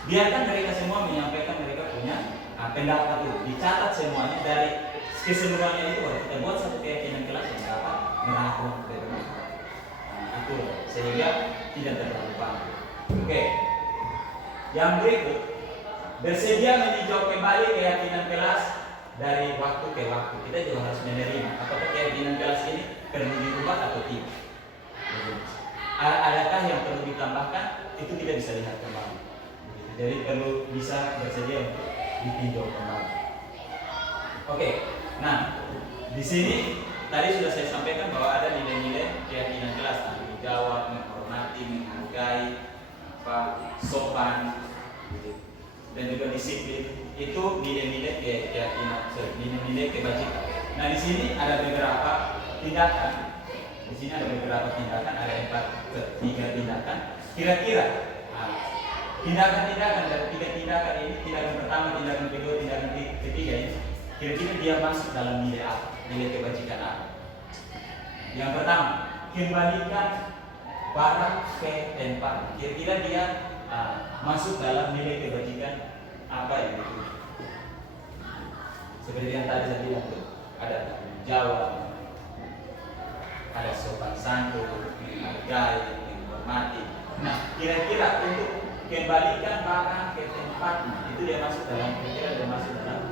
Biarkan mereka semua menyampaikan mereka punya pendapat itu, dicatat semuanya dari keseluruhannya itu. Kita buat satu keyakinan kelas yang dapat merangkum itu sehingga tidak terlalu panjang. Oke. Yang berikut, bersedia meninjau kembali keyakinan kelas dari waktu ke waktu. Kita juga harus menerima apakah keyakinan kelas ini perlu dirubah atau tidak. Adakah yang perlu ditambahkan? Itu tidak bisa lihat kembali. Jadi perlu bisa bersedia untuk ditinjau kembali. Oke. Nah, di sini tadi sudah saya sampaikan bahwa ada nilai-nilai keyakinan kelas, tanggung jawab, menghormati, menghargai, sopan, dan juga disiplin. Itu nilai-nilai keyakinan, nilai-nilai kebajikan. Nah, di sini ada beberapa tindakan. Di sini ada beberapa tindakan, ada 3 tindakan. Kira-kira tindakan-tindakan dari 3 tindakan ini, tindakan pertama, tindakan kedua, tindakan ketiga ini, kira-kira dia masuk dalam nilai apa? Nilai kebajikan apa? Yang pertama, kembalikan barang ke tempat. Kira-kira dia masuk dalam nilai kebajikan apa itu? Seperti yang tadi saya bilang tuh, ada tanggung jawab, ada sopan santun, menghargai, menghormati. Nah, kira-kira untuk kembalikan barang ke tempatnya itu dia masuk dalam, kira-kira dia masuk dalam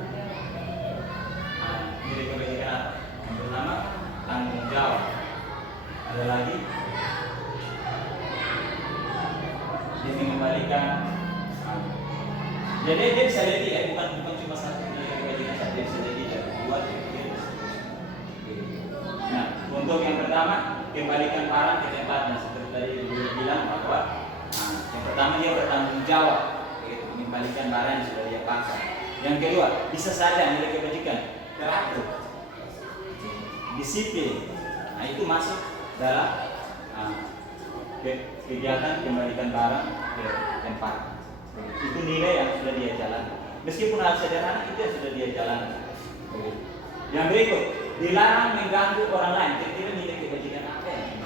nilai kebajikan apa? Yang pertama, tanggung jawab. Ada lagi, dia mengembalikan. Jadi dia bisa jadi bukan cuma satu nilai kebajikan saja, dia bisa jadi dari 2, 3. Nah, untuk yang pertama, kembalikan barang ke tempatnya. Seperti tadi Ibu bilang bahwa yang pertama dia bertanggung jawab, mengembalikan barang yang sudah dia pakai. Yang kedua, bisa saja nilai kebajikan teratur, disiplin. Nah itu masuk dalam kegiatan kembalikan barang ke tempat. Itu nilai yang sudah dia jalankan. Meskipun hal sederhana itu yang sudah dia jalankan. Yang berikut, dilarang mengganggu orang lain. Kira-kira nilai kebajikan apa yang ini?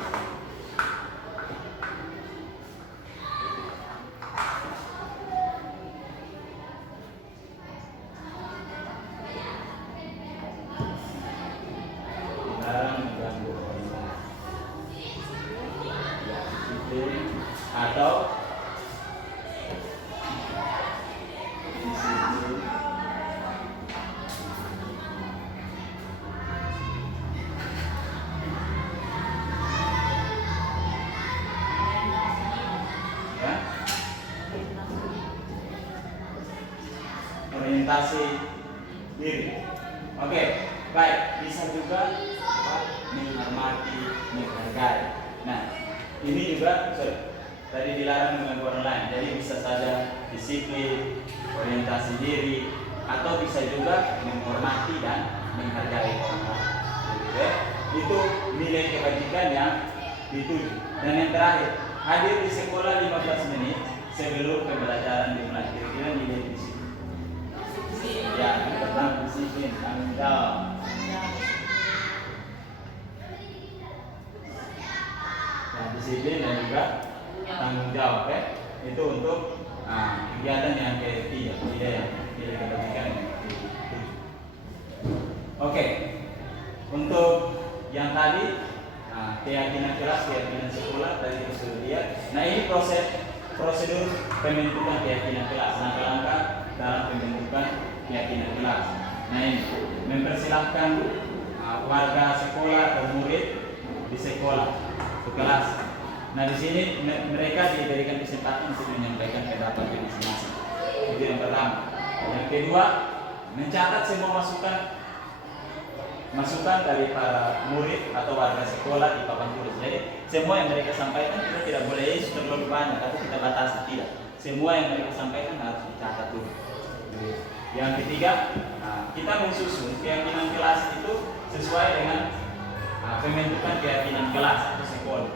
Dilarang mengganggu orang lain. Atau orientasi diri. Oke, baik. Bisa juga menghormati, menghargai. Nah, ini juga tadi dilarang mengganggu orang lain. Jadi bisa saja disiplin, orientasi diri, atau bisa juga menghormati dan menghargai orang lain. Itu nilai kebajikan yang dituju. Dan yang terakhir, hadir di sekolah 15 menit sebelum pembelajaran dimulai. Kira-kira nilai di situ. Ya, tentang disiplin, tanggung jawab. Nah, disiplin dan juga tanggung jawab itu untuk kegiatan yang ketiga, tidak kebajikan yang ketujuh. Oke, untuk yang tadi keyakinan kelas, keyakinan sekolah tadi sudah lihat. Nah ini prosedur pembentukan keyakinan kelas, langkah-langkah dalam pembentukan keyakinan kelas. Nah ini mempersilahkan warga sekolah atau murid di sekolah ke kelas. Nah di sini mereka diberikan kesempatan untuk menyampaikan pendapatnya masing-masing. Itu yang pertama. Yang kedua, mencatat semua masukan dari para murid atau warga sekolah di papan tulis. Jadi semua yang mereka sampaikan kita tidak boleh terlalu banyak, tapi kita batasi tidak. semua yang mereka sampaikan harus dicatat dulu. Yang ketiga, kita mensusun keyakinan kelas itu sesuai dengan pembentukan keyakinan kelas atau sekolah.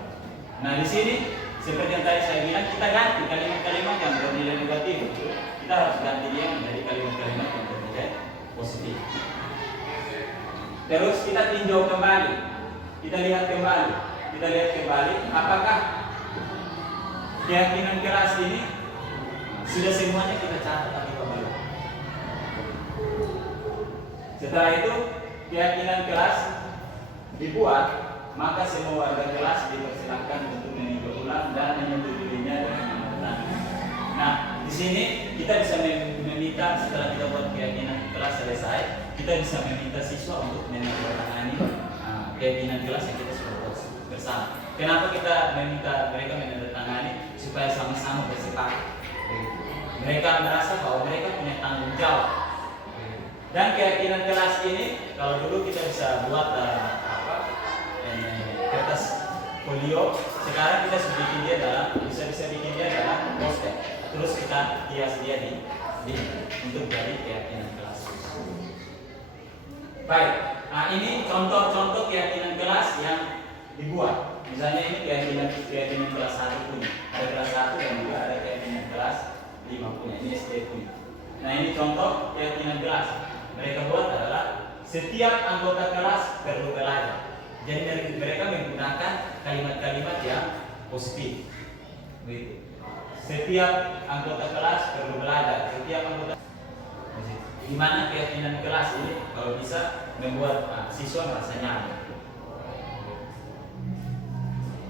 Nah di sini seperti yang tadi saya bilang, kita ganti kalimat-kalimat yang bernilai negatif, kita harus ganti dia menjadi kalimat-kalimat yang bernilai positif. Terus kita tinjau kembali, kita lihat kembali, apakah keyakinan kelas ini sudah semuanya kita catat atau belum. Setelah itu keyakinan kelas dibuat, maka semua warga kelas dipersilakan untuk meninjau ulang dan menyetujuinya dengan menandatangani. Nah, di sini kita bisa meminta setelah kita buat keyakinan kelas selesai, kita bisa meminta siswa untuk menandatangani keyakinan kelas yang kita sudah buat bersama. Kenapa kita meminta mereka menandatangani? Supaya sama-sama bersepakat. Mereka merasa bahwa mereka punya tanggung jawab. Dan keyakinan kelas ini, kalau dulu kita bisa buat kertas folio, sekarang kita bisa bikin dia dalam poster. Terus kita hias dia untuk jadi keyakinan kelas. Baik, nah ini contoh-contoh keyakinan kelas yang dibuat. Misalnya ini keyakinan kelas 1 punya, ada kelas 1 dan juga ada keyakinan kelas 5 punya, ini SD punya. Nah ini contoh keyakinan kelas. Mereka buat adalah setiap anggota kelas perlu belajar. Jadi mereka menggunakan kalimat-kalimat yang positif. Begitu. Setiap anggota kelas perlu belajar. Di mana keyakinan kelas ini kalau bisa membuat siswa merasa nyaman.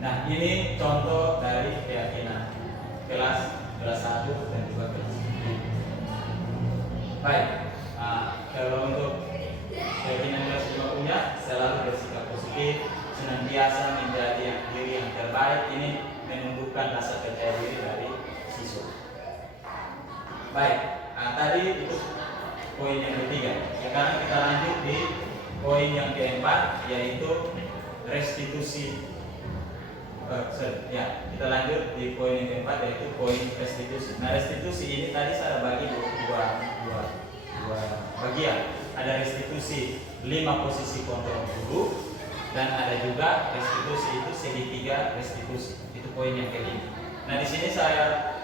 Nah ini contoh dari keyakinan kelas 1 dan juga kelas 2. Baik. Kalau untuk keyakinan kelas 5 punya, selalu bersikap positif, senantiasa menjadi diri yang terbaik. Ini menumbuhkan rasa percaya diri dari siswa. Baik, tadi itu poin yang ketiga. Sekarang kita lanjut di poin yang keempat, yaitu restitusi. Kita lanjut di poin yang keempat, yaitu poin restitusi. Nah, restitusi ini tadi saya bagi dua bagian. Ada restitusi 5 posisi kontrol guru, dan ada juga restitusi itu segitiga restitusi. Itu poin yang kelima. Nah di sini saya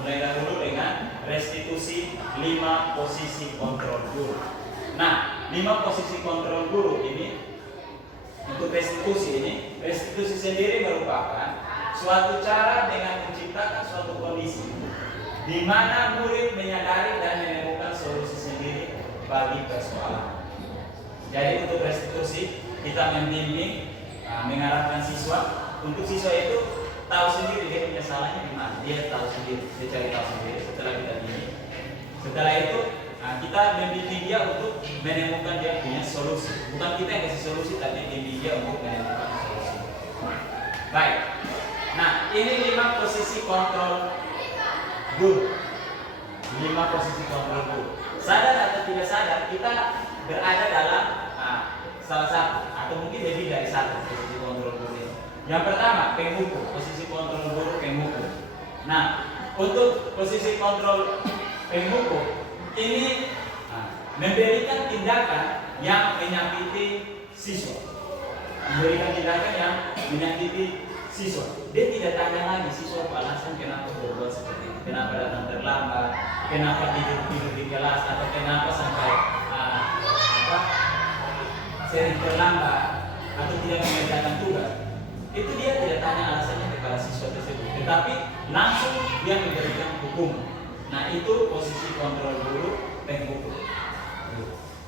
mulai dahulu dengan restitusi 5 posisi kontrol guru. Nah 5 posisi kontrol guru ini, untuk restitusi sendiri merupakan suatu cara dengan menciptakan suatu kondisi di mana murid menyadari dan menemukan solusi sendiri bagi persoalan. Jadi untuk restitusi kita membimbing, mengarahkan siswa. Untuk siswa itu tahu sendiri dia punya salahnya di mana. Dia tahu sendiri, dia cari tahu sendiri setelah kita bimbing. Setelah itu kita membimbing dia untuk menemukan dia punya solusi. Bukan kita yang kasih solusi, tapi bimbing dia untuk menemukan solusi. Baik. Nah ini 5 posisi kontrol guru. 5 posisi kontrol guru. Sadar atau tidak sadar, kita berada dalam salah satu atau mungkin lebih dari satu posisi kontrol guru ini. Yang pertama, penghukum, posisi kontrol guru penghukum. Nah, untuk posisi kontrol penghukum ini memberikan tindakan yang menyakiti siswa. Memberikan tindakan yang menyakiti siswa. Dia tidak tanya lagi siswa alasan kenapa berbuat seperti itu, kenapa datang terlambat, kenapa tidur di kelas, atau kenapa sampai sering terlambat atau tidak mengerjakan tugas. Itu dia tidak tanya alasannya kepada siswa tersebut, tetapi langsung dia memberikan hukum. Nah itu posisi kontrol guru penghukum.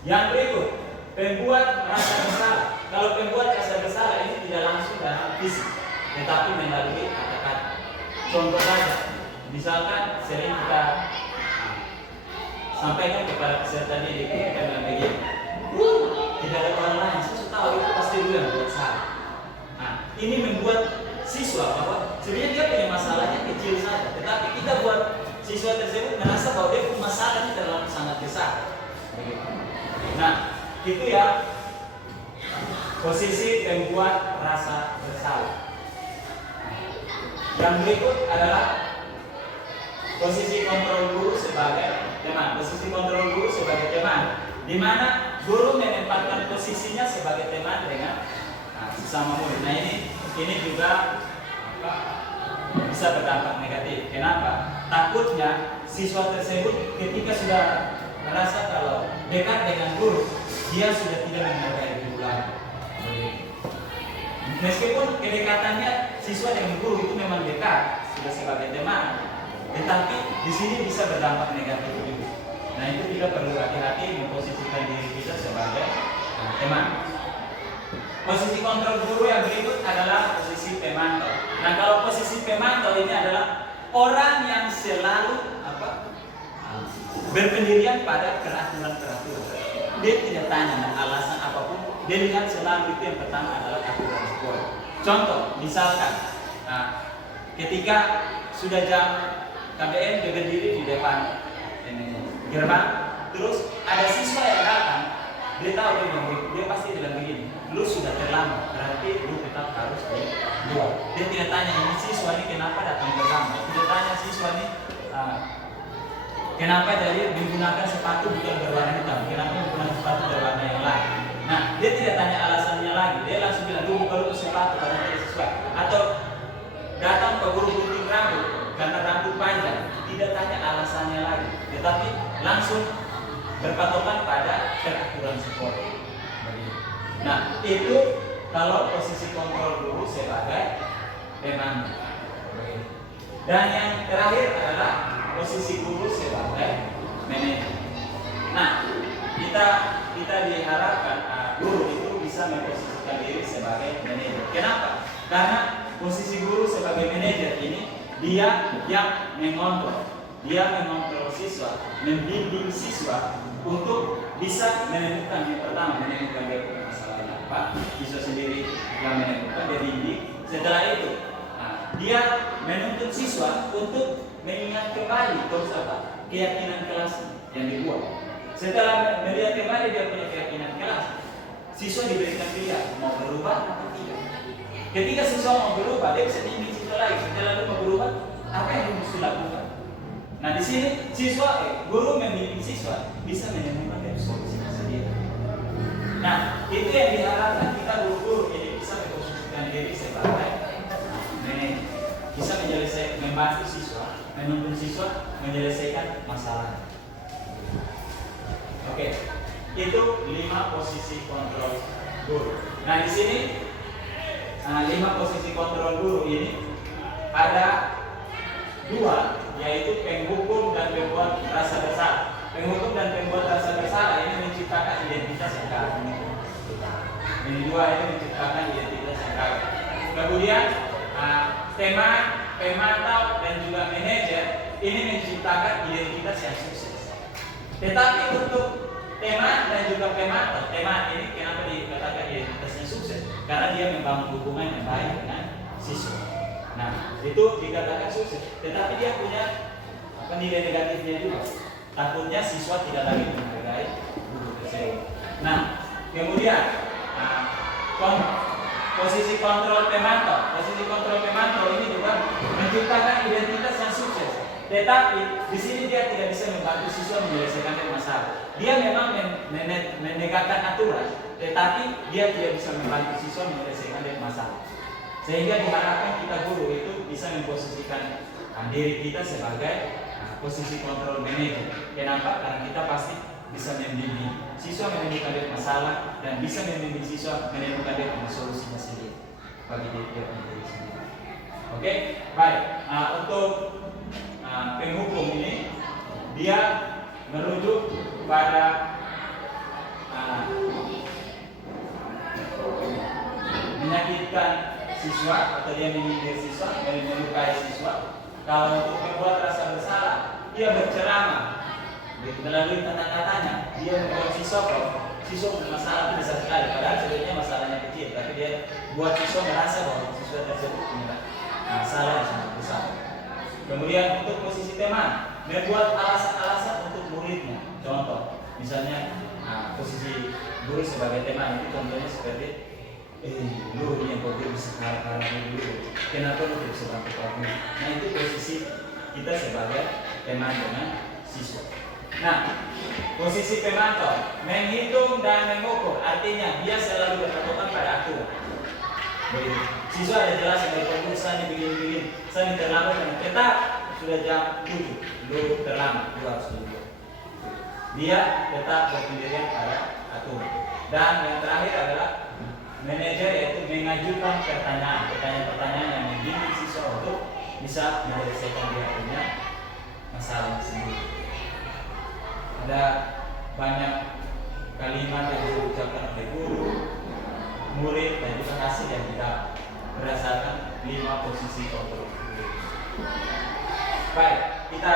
Yang berikut, pembuat rasa bersalah. Kalau pembuat rasa bersalah ini tidak langsung dalam fisik, tetapi melalui kata-kata. Contoh saja, misalkan sering kita sampaikan kepada peserta didik kita bilang begini, tidak ada orang lain, saya tahu itu pasti dia yang buat salah. Nah, ini membuat siswa bahwa sebenarnya dia punya masalahnya kecil saja, tetapi kita buat siswa tersebut merasa bahwa dia punya masalahnya terlalu sangat besar. Nah, itu ya posisi pembuat rasa bersalah. Yang berikut adalah posisi kontrol guru sebagai teman. Posisi kontrol guru sebagai teman, di mana guru menempatkan posisinya sebagai teman dengan sesama murid. Nah ini juga bisa berdampak negatif. Kenapa? Takutnya siswa tersebut ketika sudah merasa kalau dekat dengan guru, dia sudah tidak menghargai guru lagi. Meskipun kedekatannya siswa dengan guru itu memang dekat, sudah sebagai teman, tetapi di sini bisa berdampak negatif juga. Nah itu kita perlu hati-hati memposisikan diri kita sebagai teman. Posisi kontrol guru yang berikut adalah posisi pemantau. Nah kalau posisi pemantau ini adalah orang yang selalu berpendirian pada peraturan-peraturan. Dia tidak tanya alasan apapun. Dia lihat selalu itu yang pertama adalah aturan sekolah. Contoh, misalkan ketika sudah jam KBM dia berdiri di depan gerbang, terus ada siswa yang datang, dia tahu dia pasti bilang begini, lu sudah terlambat, berarti lu tetap harus di luar. Dia tidak tanya ini siswa ini kenapa datang terlambat, tidak tanya siswa ini kenapa jadi menggunakan sepatu bukan berwarna hitam, kenapa menggunakan sepatu berwarna yang lain. Nah, dia tidak tanya alasannya lagi, dia langsung bilang lu buka dulu sepatu karena tidak sesuai. Atau datang ke guru gunting rambut karena rambut panjang, tidak tanya alasannya lagi, tetapi langsung berpatokan pada peraturan sekolah. Nah, itu kalau posisi kontrol guru sebagai teman. Dan yang terakhir adalah posisi guru sebagai manajer. Nah, kita diharapkan guru itu bisa memposisikan diri sebagai manajer. Kenapa? Karena posisi guru sebagai manajer ini dia yang mengontrol siswa, membimbing siswa untuk bisa menemukan yang pertama, menemukan dia punya masalahnya apa, siswa sendiri yang menemukan, dia bimbing. Setelah itu dia menuntut siswa untuk mengingat kembali terus keyakinan kelas yang dibuat. Setelah melihat kembali dia punya keyakinan kelas, siswa diberikan pilihan mau berubah atau tidak. Ketika siswa mau berubah, dia bisa bimbing siswa lagi. Setelah dia mau berubah, apa yang dia mesti lakukan? Nah di sini guru membimbing siswa bisa menemukan dari solusinya sendiri. Nah itu yang diharapkan kita guru ini bisa memposisikan diri sebagai manajer, bisa membantu siswa, menuntun siswa menyelesaikan masalah. Oke, itu 5 posisi kontrol guru. Nah di sini 5 posisi kontrol guru ini ada 2, yaitu penghukum dan pembuat rasa bersalah. Penghukum dan pembuat rasa bersalah ini menciptakan identitas yang kalah. Ini 2 ini menciptakan identitas yang kalah. Kemudian pemantau dan juga manajer ini menciptakan identitas yang sukses. Tetapi untuk teman dan juga pemantau, teman ini kenapa dikatakan identitas yang sukses? Karena dia membangun hubungan yang baik dengan siswa. Nah, itu dikatakan sukses, tetapi dia punya nilai negatifnya juga. Takutnya siswa tidak lagi menghargai guru tersebut. Nah, kemudian posisi kontrol pemantau ini juga menciptakan identitas yang sukses. Tetapi di sini dia tidak bisa membantu siswa menyelesaikan masalah. Dia memang menegakkan aturan, tetapi dia tidak bisa membantu siswa menyelesaikan masalah. Sehingga diharapkan kita guru itu bisa memposisikan diri kita sebagai posisi kontrol manajer. Kenapa? Karena kita pasti bisa membimbing siswa menemukan masalah dan bisa membimbing siswa menemukan solusinya sendiri bagi diri sendiri. Oke, baik. Untuk penghukum ini dia merujuk pada menyakitkan siswa atau dia menyindir siswa, melukai siswa. Kalau untuk membuat rasa bersalah, dia berceramah melalui kata-katanya, dia membuat siswa bermasalah itu besar sekali, padahal sebenarnya masalahnya kecil, tapi dia buat siswa merasa bahwa siswa tersebut punya masalah yang sangat besar. Kemudian untuk posisi teman, membuat alasan-alasan untuk muridnya. Contoh, misalnya posisi guru sebagai teman itu contohnya seperti lu yang kau bisa karena dulu, kenapa lu tidak bisa bantu kamu? Nah itu posisi kita sebagai teman dengan siswa. Nah, posisi pemantau menghitung dan mengukur, artinya dia selalu berpatokan pada aturan. Begitu. Siswa ada jelas yang berpikir saya begini-begini, saya terlambat dan tetap sudah jam 7, belum terlambat, lu harus dulu. Dia tetap berpendirian pada aturan. Dan yang terakhir adalah manajer, yaitu mengajukan pertanyaan-pertanyaan yang membimbing siswa untuk bisa menyelesaikan dia punya masalah sendiri. Ada banyak kalimat yang diucapkan oleh guru, murid, dan juga hasil yang didapat berdasarkan 5 posisi kontrol. Baik, kita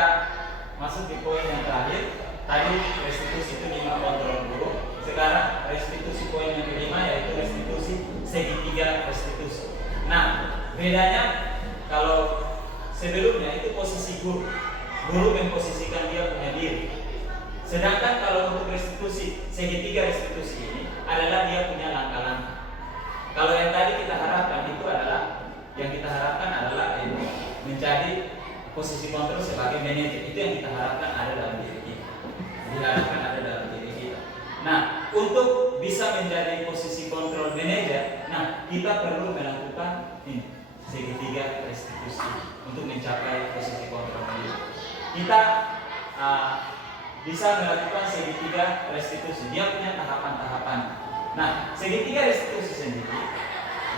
masuk di poin yang terakhir. Tadi restitusi itu 5 kontrol guru. Sekarang restitusi poin yang kelima, yaitu restitusi segitiga restitusi. Nah, bedanya kalau sebelumnya itu posisi guru memposisikan dia punya diri. Sedangkan kalau untuk restitusi segitiga restitusi ini adalah dia punya langkah-langkah. Kalau yang tadi kita harapkan itu adalah menjadi posisi kontrol sebagai manajer, itu yang kita harapkan ada dalam diri kita. Nah, untuk bisa menjadi posisi kontrol manajer, nah kita perlu melakukan segitiga restitusi untuk mencapai posisi kontrol manajer. Kita bisa melakukan segitiga restitusi. Dia punya tahapan-tahapan. Nah, segitiga restitusi sendiri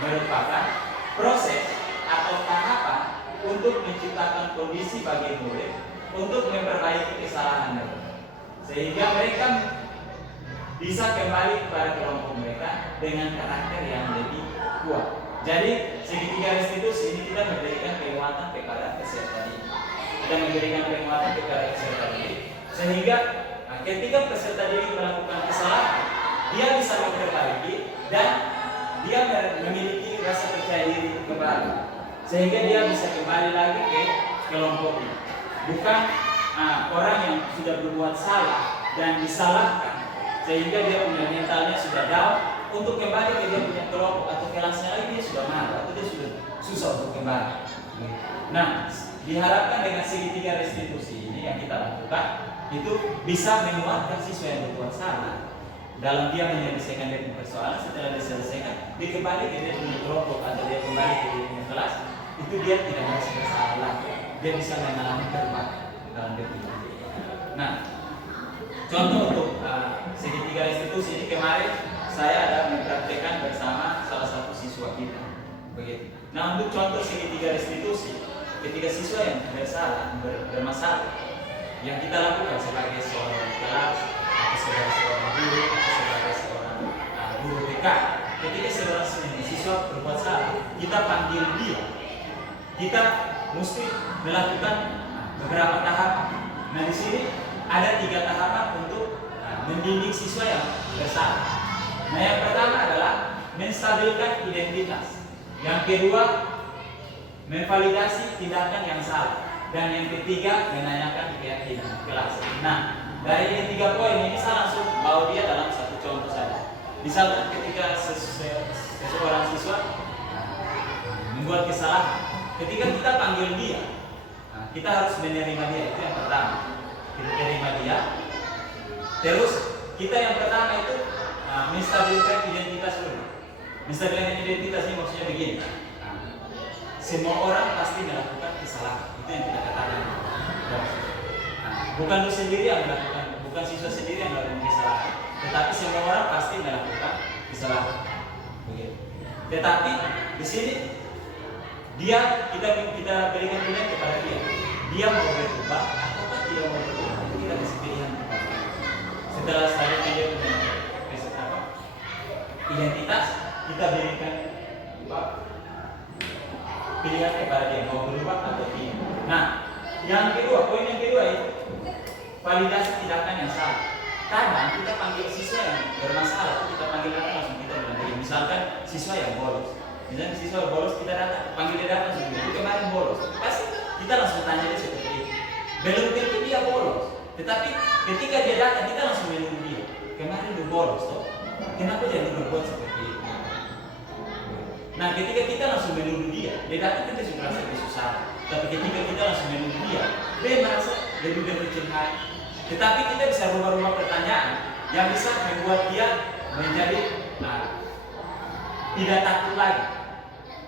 merupakan proses atau tahapan untuk menciptakan kondisi bagi murid untuk memperbaiki kesalahan mereka, sehingga mereka bisa kembali kepada kelompok mereka dengan karakter yang lebih kuat. Jadi segitiga restitusi ini kita memberikan penguatan kepada peserta didik. Sehingga ketika peserta didik melakukan kesalahan, dia bisa memperbaiki dan dia memiliki rasa percaya diri kembali, sehingga dia bisa kembali lagi ke kelompoknya. Bukan orang yang sudah berbuat salah dan disalahkan, sehingga dia punya mentalnya sudah down, untuk kembali ke dia punya kelompok atau kelasnya lagi dia sudah marah atau dia sudah susah untuk kembali. Nah, diharapkan dengan segitiga restitusi ini yang kita lakukan itu bisa menguatkan siswa yang berbuat salah dalam dia menyelesaikan dia persoalan. Setelah diselesaikan, dia kembali ke dia punya kelompok atau dia kembali ke dia punya kelas, itu dia tidak merasa bersalah lagi. Dia bisa mengalami perubahan dalam dia punya. Nah, contoh untuk segitiga restitusi ini kemarin saya ada mempraktekkan bersama salah satu siswa kita. Begitu. Nah, untuk contoh segitiga restitusi, ketika siswa yang bermasalah, yang kita lakukan sebagai seorang kelas, atau sebagai seorang guru, atau sebagai seorang guru BK, ketika seorang siswa berbuat salah, kita panggil dia. Kita mesti melakukan beberapa tahapan. Nah, di sini ada 3 tahapan untuk membimbing siswa yang bersalah. Nah, yang pertama adalah menstabilkan identitas. Yang kedua, memvalidasi tindakan yang salah. Dan yang ketiga, menanyakan keyakinan kelas. Nah, dari 3 poin ini saya langsung bawa dia dalam satu contoh saja. Misalkan ketika seseorang siswa membuat kesalahan, ketika kita panggil dia, kita harus menerima dia. Itu yang pertama, kita terima dia. Terus kita yang pertama itu menstabilkan identitas dulu. Menstabilkan identitas ini maksudnya begini. Semua orang pasti melakukan kesalahan. Itu yang kita katakan. Bukan lu sendiri yang melakukan, bukan siswa sendiri yang melakukan kesalahan, tetapi semua orang pasti melakukan kesalahan. Begitu. Tetapi di sini kita berikan pilihan kepada dia. Dia mau berubah atau tidak mau berubah. Itu kita kasih pilihan kepada dia. Setelah selanjutnya dia punya identitas, kita berikan pilihan kepada dia mau berubah atau tidak. Nah, poin yang kedua itu validasi tindakan yang salah. Kadang kita panggil siswa yang bermasalah, kita panggil datang langsung kita bilang, misalkan siswa yang bolos. Misalnya siswa bolos, kita datang panggil dia datang langsung, itu kemarin bolos. Pasti kita langsung tanya dia seperti itu. Belum tentu dia bolos, tetapi ketika dia datang kita langsung menuduh dia. Kemarin lu bolos toh, kenapa dia berbuat seperti itu? Nah, ketika kita langsung menuduh dia datang kita sudah merasa dia susah. Tapi ketika kita langsung menuduh dia merasa lebih curhat. Tetapi kita bisa rubah-rubah pertanyaan yang bisa membuat dia menjadi tidak takut lagi.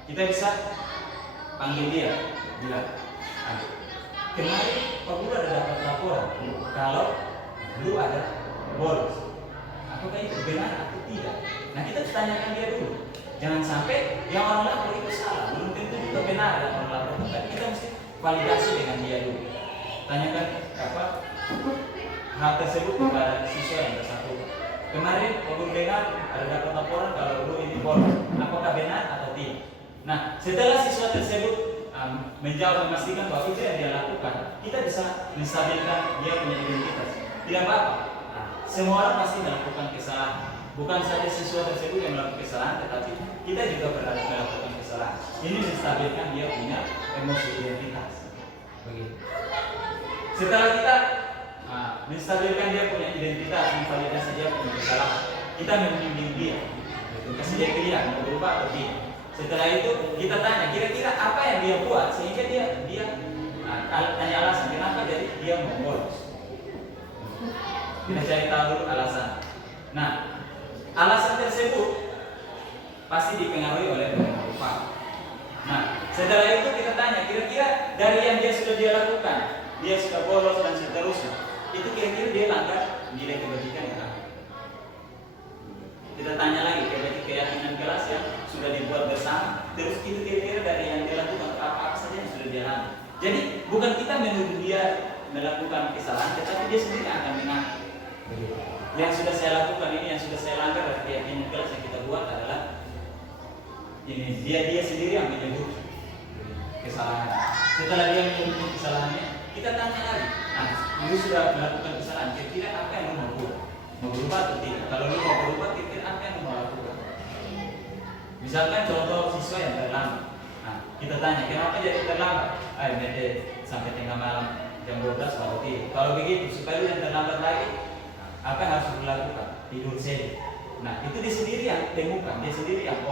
Kita bisa panggil dia, bilang, kemarin Pak Guru ada dapat laporan kalau lu ada bolos. Apakah itu benar atau tidak? Nah, kita tanyakan dia dulu. Jangan sampai yang orang lapor itu salah, belum tentu juga benar yang orang lapor. Tapi kita mesti validasi dengan dia dulu. Tanyakan hal tersebut kepada siswa yang bersangkutan. Kemarin Pak Guru dengar ada dapat laporan kalau lu ini bolos. Apakah benar atau tidak? Nah, setelah siswa tersebut menjawab memastikan bahwa itu yang dia lakukan, kita bisa menstabilkan dia punya identitas. Tidak apa-apa. Semua orang pasti melakukan kesalahan. Bukan saja siswa tersebut yang melakukan kesalahan, tetapi kita juga pernah melakukan kesalahan. Ini menstabilkan dia punya emosi identitas. Begitu. Setelah kita menstabilkan dia punya identitas, memvalidasi dia punya kesalahan, kita membimbing dia, kasih dia pilihan mau berubah atau tidak. Setelah itu kita tanya kira-kira apa yang dia buat sehingga dia tanya alasan kenapa jadi dia mau bolos. Kita cari tahu dulu alasan. Nah, alasan tersebut pasti dipengaruhi oleh beberapa faktor. Nah, setelah itu kita tanya kira-kira dari yang sudah dia lakukan, dia sudah bolos dan seterusnya, itu kira-kira dia langgar nilai kebajikan enggak? Kita tanya lagi keyakinan kelas yang sudah dibuat bersama, terus itu kira-kira dari yang dia lakukan apa saja yang sudah dia lakukan. Jadi bukan kita menuduh dia melakukan kesalahan, tetapi dia sendiri akan mengaku. Yang sudah saya lakukan ini, yang sudah saya langgar dari keyakinan kelas yang kita buat adalah ini dia sendiri yang menyebut kesalahan. Setelah dia menyebut kesalahannya, kita tanya lagi. Nah, lu sudah melakukan kesalahan, kira-kira apa yang lu mau buat? Mau berubah atau tidak? Kalau lu mau berubah, kira-kira apa yang lu mau lakukan? Misalkan contoh siswa yang terlambat. Nah, kita tanya, kenapa jadi terlambat? Ayo, sampai tengah malam jam 12 baru tidur. Kalau begitu, supaya lu yang terlambat lagi, apa yang harus dilakukan? Tidur saja. Nah, itu dia sendiri yang temukan, dia sendiri yang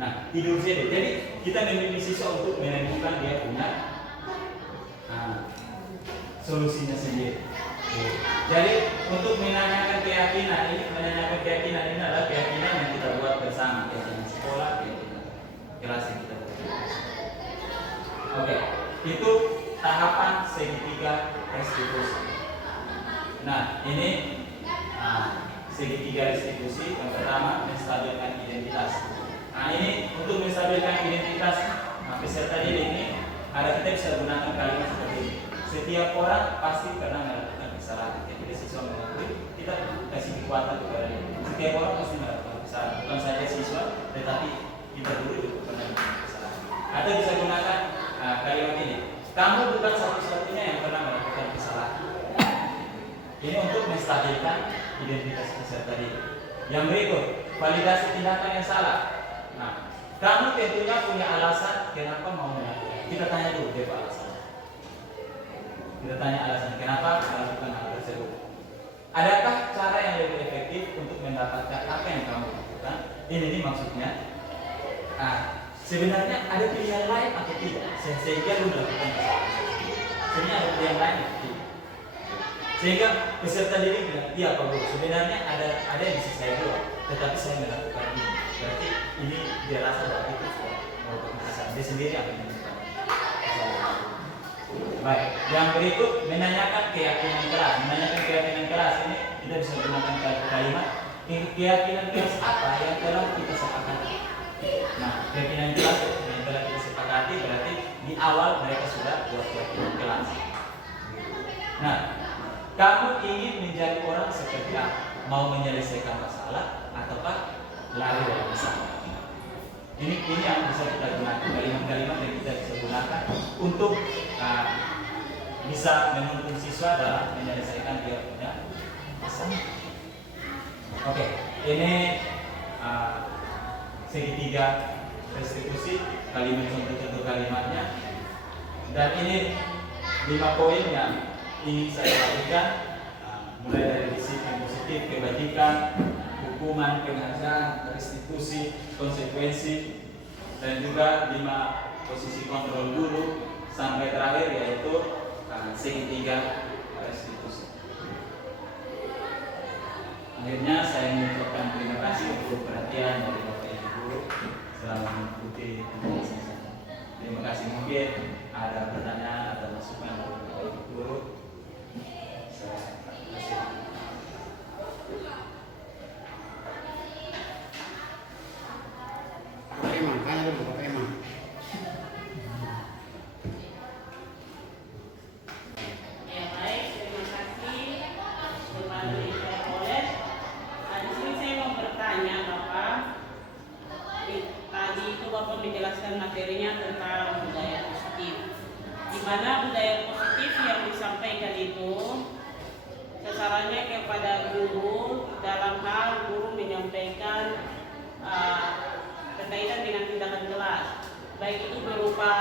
Nah, tidur saja. Jadi kita memilih siswa untuk menemukan dia punya solusinya sendiri. Jadi untuk menanyakan keyakinan ini adalah keyakinan yang kita buat bersama, keyakinan sekolah, keyakinan kelas yang kita buat. Oke, itu tahapan segitiga restitusi. Nah, ini segitiga restitusi. Yang pertama, menstabilkan identitas. Nah, ini untuk menstabilkan identitas peserta didik ini kita bisa gunakan kalimat seperti ini. Setiap orang pasti pernah melakukan kesalahan. Ketika siswa mengakui, kita kasih kekuatan kepada dia. Setiap orang pasti melakukan kesalahan. Bukan saja siswa, tetapi kita dulu juga pernah melakukan kesalahan. Atau bisa gunakan kalimat ini. Kamu bukan satu-satunya yang pernah melakukan kesalahan. Ini untuk menstabilkan identitas peserta didik. Yang berikut, validasi tindakan yang salah. Nah, kamu tentunya punya alasan kenapa mau melakukan. Kita tanya dulu dia alasan. Kita tanya alasan kenapa melakukan hal tersebut. Adakah cara yang lebih efektif untuk mendapatkan apa yang kamu lakukan? Ini maksudnya. Sebenarnya ada pilihan lain atau tidak? Sehingga lu melakukan kesalahan. Sebenarnya ada pilihan lain atau tidak? Sehingga peserta didik bilang, iya Pak Guru, sebenarnya ada yang bisa saya buat, tetapi saya melakukan ini. Berarti ini dia rasa bahwa itu sudah merupakan kesalahan. Dia sendiri akan melakukan kesalahan. Baik, yang berikut menanyakan keyakinan kelas. Menanyakan keyakinan kelas ini kita bisa gunakan kalimat keyakinan kelas apa yang telah kita sepakati. Nah, keyakinan kelas yang telah kita sepakati berarti di awal mereka sudah buat keyakinan kelas. Nah, kamu ingin menjadi orang seperti apa? Mau menyelesaikan masalah ataukah lari dari masalah? Ini yang bisa kita gunakan, kalimat-kalimat yang kita bisa gunakan untuk bisa menuntun siswa dalam menyelesaikan dia punya masalah. Oke, ini segitiga restitusi, kalimat contoh-contoh kalimatnya, dan ini 5 poin yang ingin saya bagikan, mulai dari disiplin positif, kebajikan, hukuman, penghargaan, restitusi, konsekuensi, dan juga 5 posisi kontrol guru, sampai terakhir yaitu segitiga restitusi. Akhirnya saya mengucapkan terima kasih untuk perhatian dari Bapak Ibu selama mengikuti penjelasan saya. Terima kasih. Mungkin ada pertanyaan atau masukan dari Bapak Ibu guru. Saya kasih. Bapak Imam, tanya dulu Bapak Imam. Ya baik, terima kasih kepada oleh. Di sini saya mau bertanya Bapak. Tadi itu Bapak menjelaskan materinya tentang budaya positif. Di mana budaya positif yang disampaikan itu sasarannya kepada guru dalam hal guru menyampaikan berkaitan dengan tindakan kelas, baik itu berupa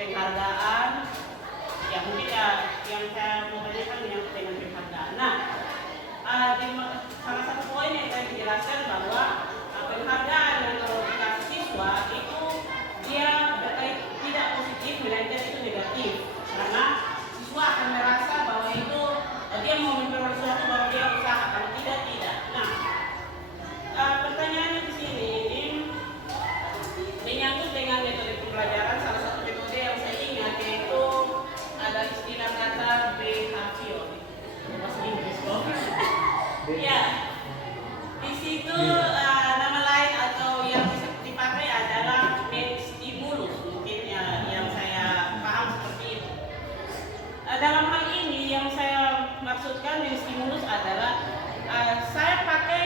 penghargaan, ya mungkin ya yang saya mau tanyakan yang dengan penghargaan. Nah, salah satu poin yang saya dijelaskan bahwa penghargaan yang kalau dikasih siswa itu dia berkait tidak positif, melainkan itu negatif, karena siswa akan merasa bahwa itu dia mau memperoleh sesuatu bahwa dia usaha, kalau tidak tidak. Nah, pertanyaannya di sini ini menyangkut dengan metode pembelajaran. Salah satu metode yang saya ingat yaitu ada istilah kata behavior, bahasa Inggris kok. Ya, di situ nama lain atau yang dipakai adalah stimulus, mungkin ya, yang saya paham seperti itu. Dalam hal ini yang saya maksudkan dengan stimulus adalah saya pakai,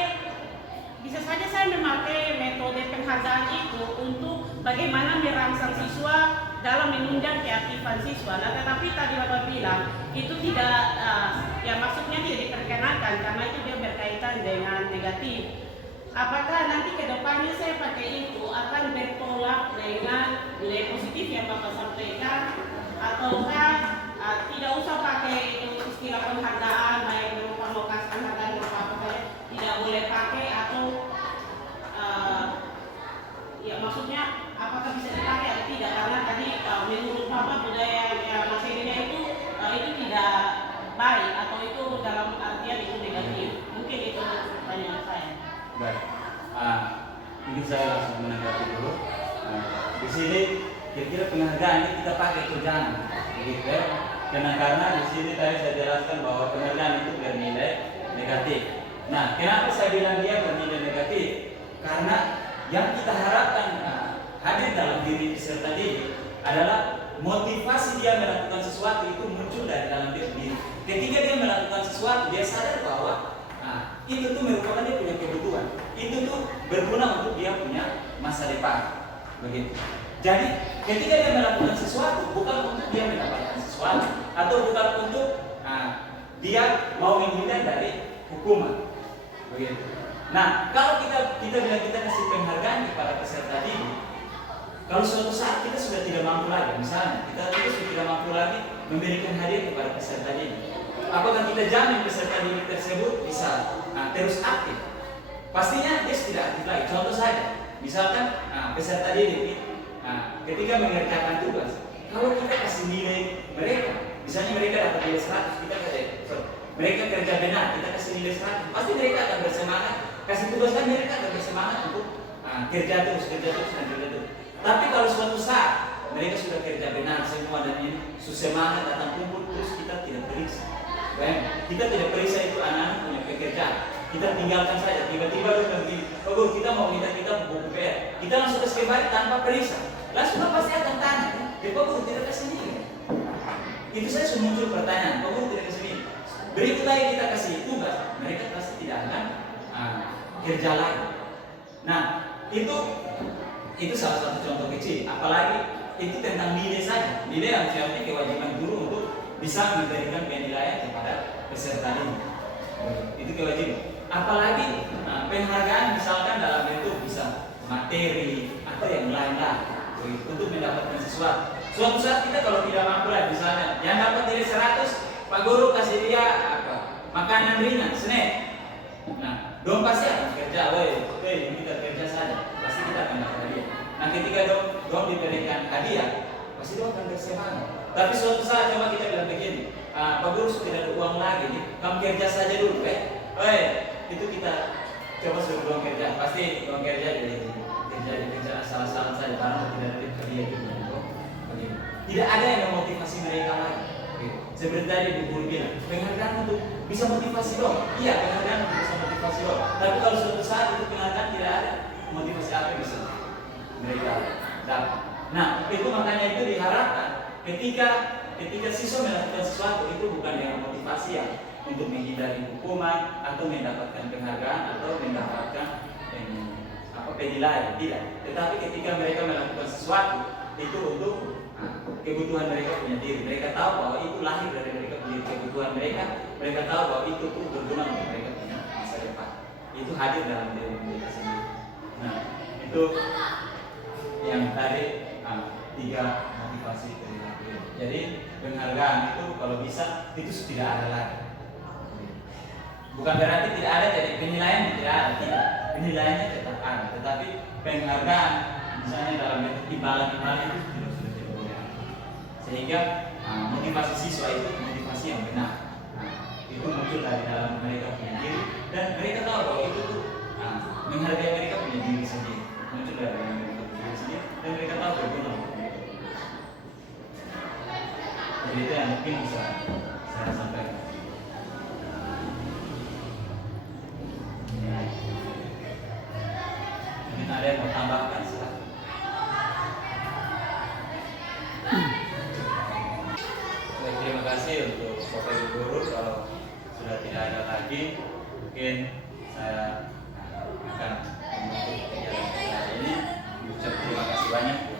bisa saja saya memakai metode penghargaan itu untuk bagaimana merangsang siswa dalam menunjang keaktifan siswa. Nah, tetapi tadi Bapak bilang itu tidak, ya maksudnya tidak diperkenankan karena itu dia berkaitan dengan negatif. Apakah nanti ke depannya saya pakai itu akan bertolak dengan nilai positif yang Bapak sampaikan, ataukah tidak usah pakai itu istilah penghargaan, baik berupa mokas penghargaan berupa apa saja, tidak boleh pakai, atau ya maksudnya apakah bisa dipakai atau tidak, karena tadi menurut Bapak budaya Mas Edina itu tidak baik atau itu dalam artian itu negatif. Mungkin itu pertanyaan saya. Baik, mungkin saya langsung menanggapi dulu. Di sini kira-kira penghargaan ini kita pakai atau jangan, begitu ya? Karena di sini tadi saya jelaskan bahwa penghargaan itu bernilai negatif. Nah, kenapa saya bilang dia bernilai negatif? Karena yang kita harapkan hadir dalam diri peserta didik adalah motivasi dia melakukan sesuatu itu muncul dari dalam diri sendiri. Ketika dia melakukan sesuatu, dia sadar bahwa itu tuh merupakan dia punya kebutuhan. Itu tuh berguna untuk dia punya masa depan. Begitu. Jadi, ketika dia melakukan sesuatu bukan untuk dia mendapatkan sesuatu atau bukan untuk dia mau menghindar dari hukuman. Begitu. Nah, kalau kita bilang kita kasih penghargaan kepada peserta didik, kalau suatu saat kita sudah tidak mampu lagi, misalnya kita sudah tidak mampu lagi memberikan hadiah kepada peserta didik, apakah kita jamin peserta didik tersebut bisa terus aktif? Pastinya dia tidak aktif lagi. Contoh saja, misalkan peserta didik ketika mengerjakan tugas, kalau kita kasih nilai mereka, misalnya mereka dapat nilai 100, kita kasih mereka kerja benar, kita kasih nilai 100, pasti mereka akan bersemangat. Kasih tugas kan mereka akan bersemangat untuk kerja terus. Tapi kalau suatu saat mereka sudah kerja benar semua dan ini semangat datang kumpul, terus kita tidak periksa. Kita tidak periksa itu anak-anak punya pekerjaan. Kita tinggalkan saja. Tiba-tiba begini, oh kita mau minta kita buku PR, kita langsung kasih kembali tanpa periksa. Langsung pasti akan tanya, Pak Guru tidak kasih nilai. Itu saya sudah muncul pertanyaan, Pak Guru tidak kasih nilai. Berikut lagi kita kasih tugas, mereka pasti tidak akan kerja lagi. Nah, itu salah satu contoh kecil. Apalagi itu tentang nilai saja. Nilai yang sifatnya kewajiban guru untuk bisa memberikan penilaian kepada peserta didik. Itu kewajiban. Apalagi penghargaan misalkan dalam bentuk bisa materi atau yang lain-lain untuk mendapatkan sesuatu. Suatu saat kita kalau tidak mampu lah, misalnya yang dapat nilai 100, Pak Guru kasih dia makanan ringan, snack. Nah, dong pasti akan kerja, kita kerja saja, pasti kita akan dapat hadiah. Nah, ketika dong diberikan hadiah, pasti dong akan bersemangat. Tapi suatu saat coba kita bilang begini, Pak Guru sudah ada uang lagi nih, kamu kerja saja dulu, itu kita coba suruh uang kerja, pasti uang kerja kerja asal-asalan saja karena tidak ada kerja gitu. Tidak ada yang memotivasi mereka lagi. Seperti tadi Bu Guru bilang, penghargaan untuk bisa motivasi dong. Iya, penghargaan untuk bisa motivasi dong. Tapi kalau suatu saat itu penghargaan tidak ada, motivasi apa yang bisa mereka dapat? Nah, itu makanya itu diharapkan ketika siswa melakukan sesuatu itu bukan dengan motivasi yang untuk menghindari hukuman atau mendapatkan penghargaan atau mendapatkan penilaian, tidak. Tetapi ketika mereka melakukan sesuatu itu untuk kebutuhan mereka punya diri. Mereka tahu bahwa itu lahir dari mereka punya kebutuhan mereka. Mereka tahu bahwa itu tuh berguna untuk mereka punya masa depan. Itu hadir dalam diri mereka sendiri. Nah, itu yang tadi 3 motivasi perilaku. Jadi penghargaan itu kalau bisa itu tidak ada lagi. Bukan berarti tidak ada, jadi penilaian tidak ada, tidak. Penilaiannya tetap ada, tetapi penghargaan misalnya dalam bentuk imbalan-imbalan itu sudah tidak boleh. Sehingga motivasi siswa itu motivasi yang benar. Itu muncul dari dalam mereka punya diri dan mereka tahu bahwa itu tuh menghargai mereka punya diri sendiri. Muncul dari dalam mereka punya diri sendiri dan mereka tahu berguna untuk mereka. Jadi itu yang mungkin bisa saya sampaikan. Mungkin ada yang mau tambahkan silakan. Terima kasih untuk Bapak Ibu Guru. Kalau sudah tidak ada lagi, mungkin saya akan menutup kegiatan kita hari ini. Ucap terima kasih banyak.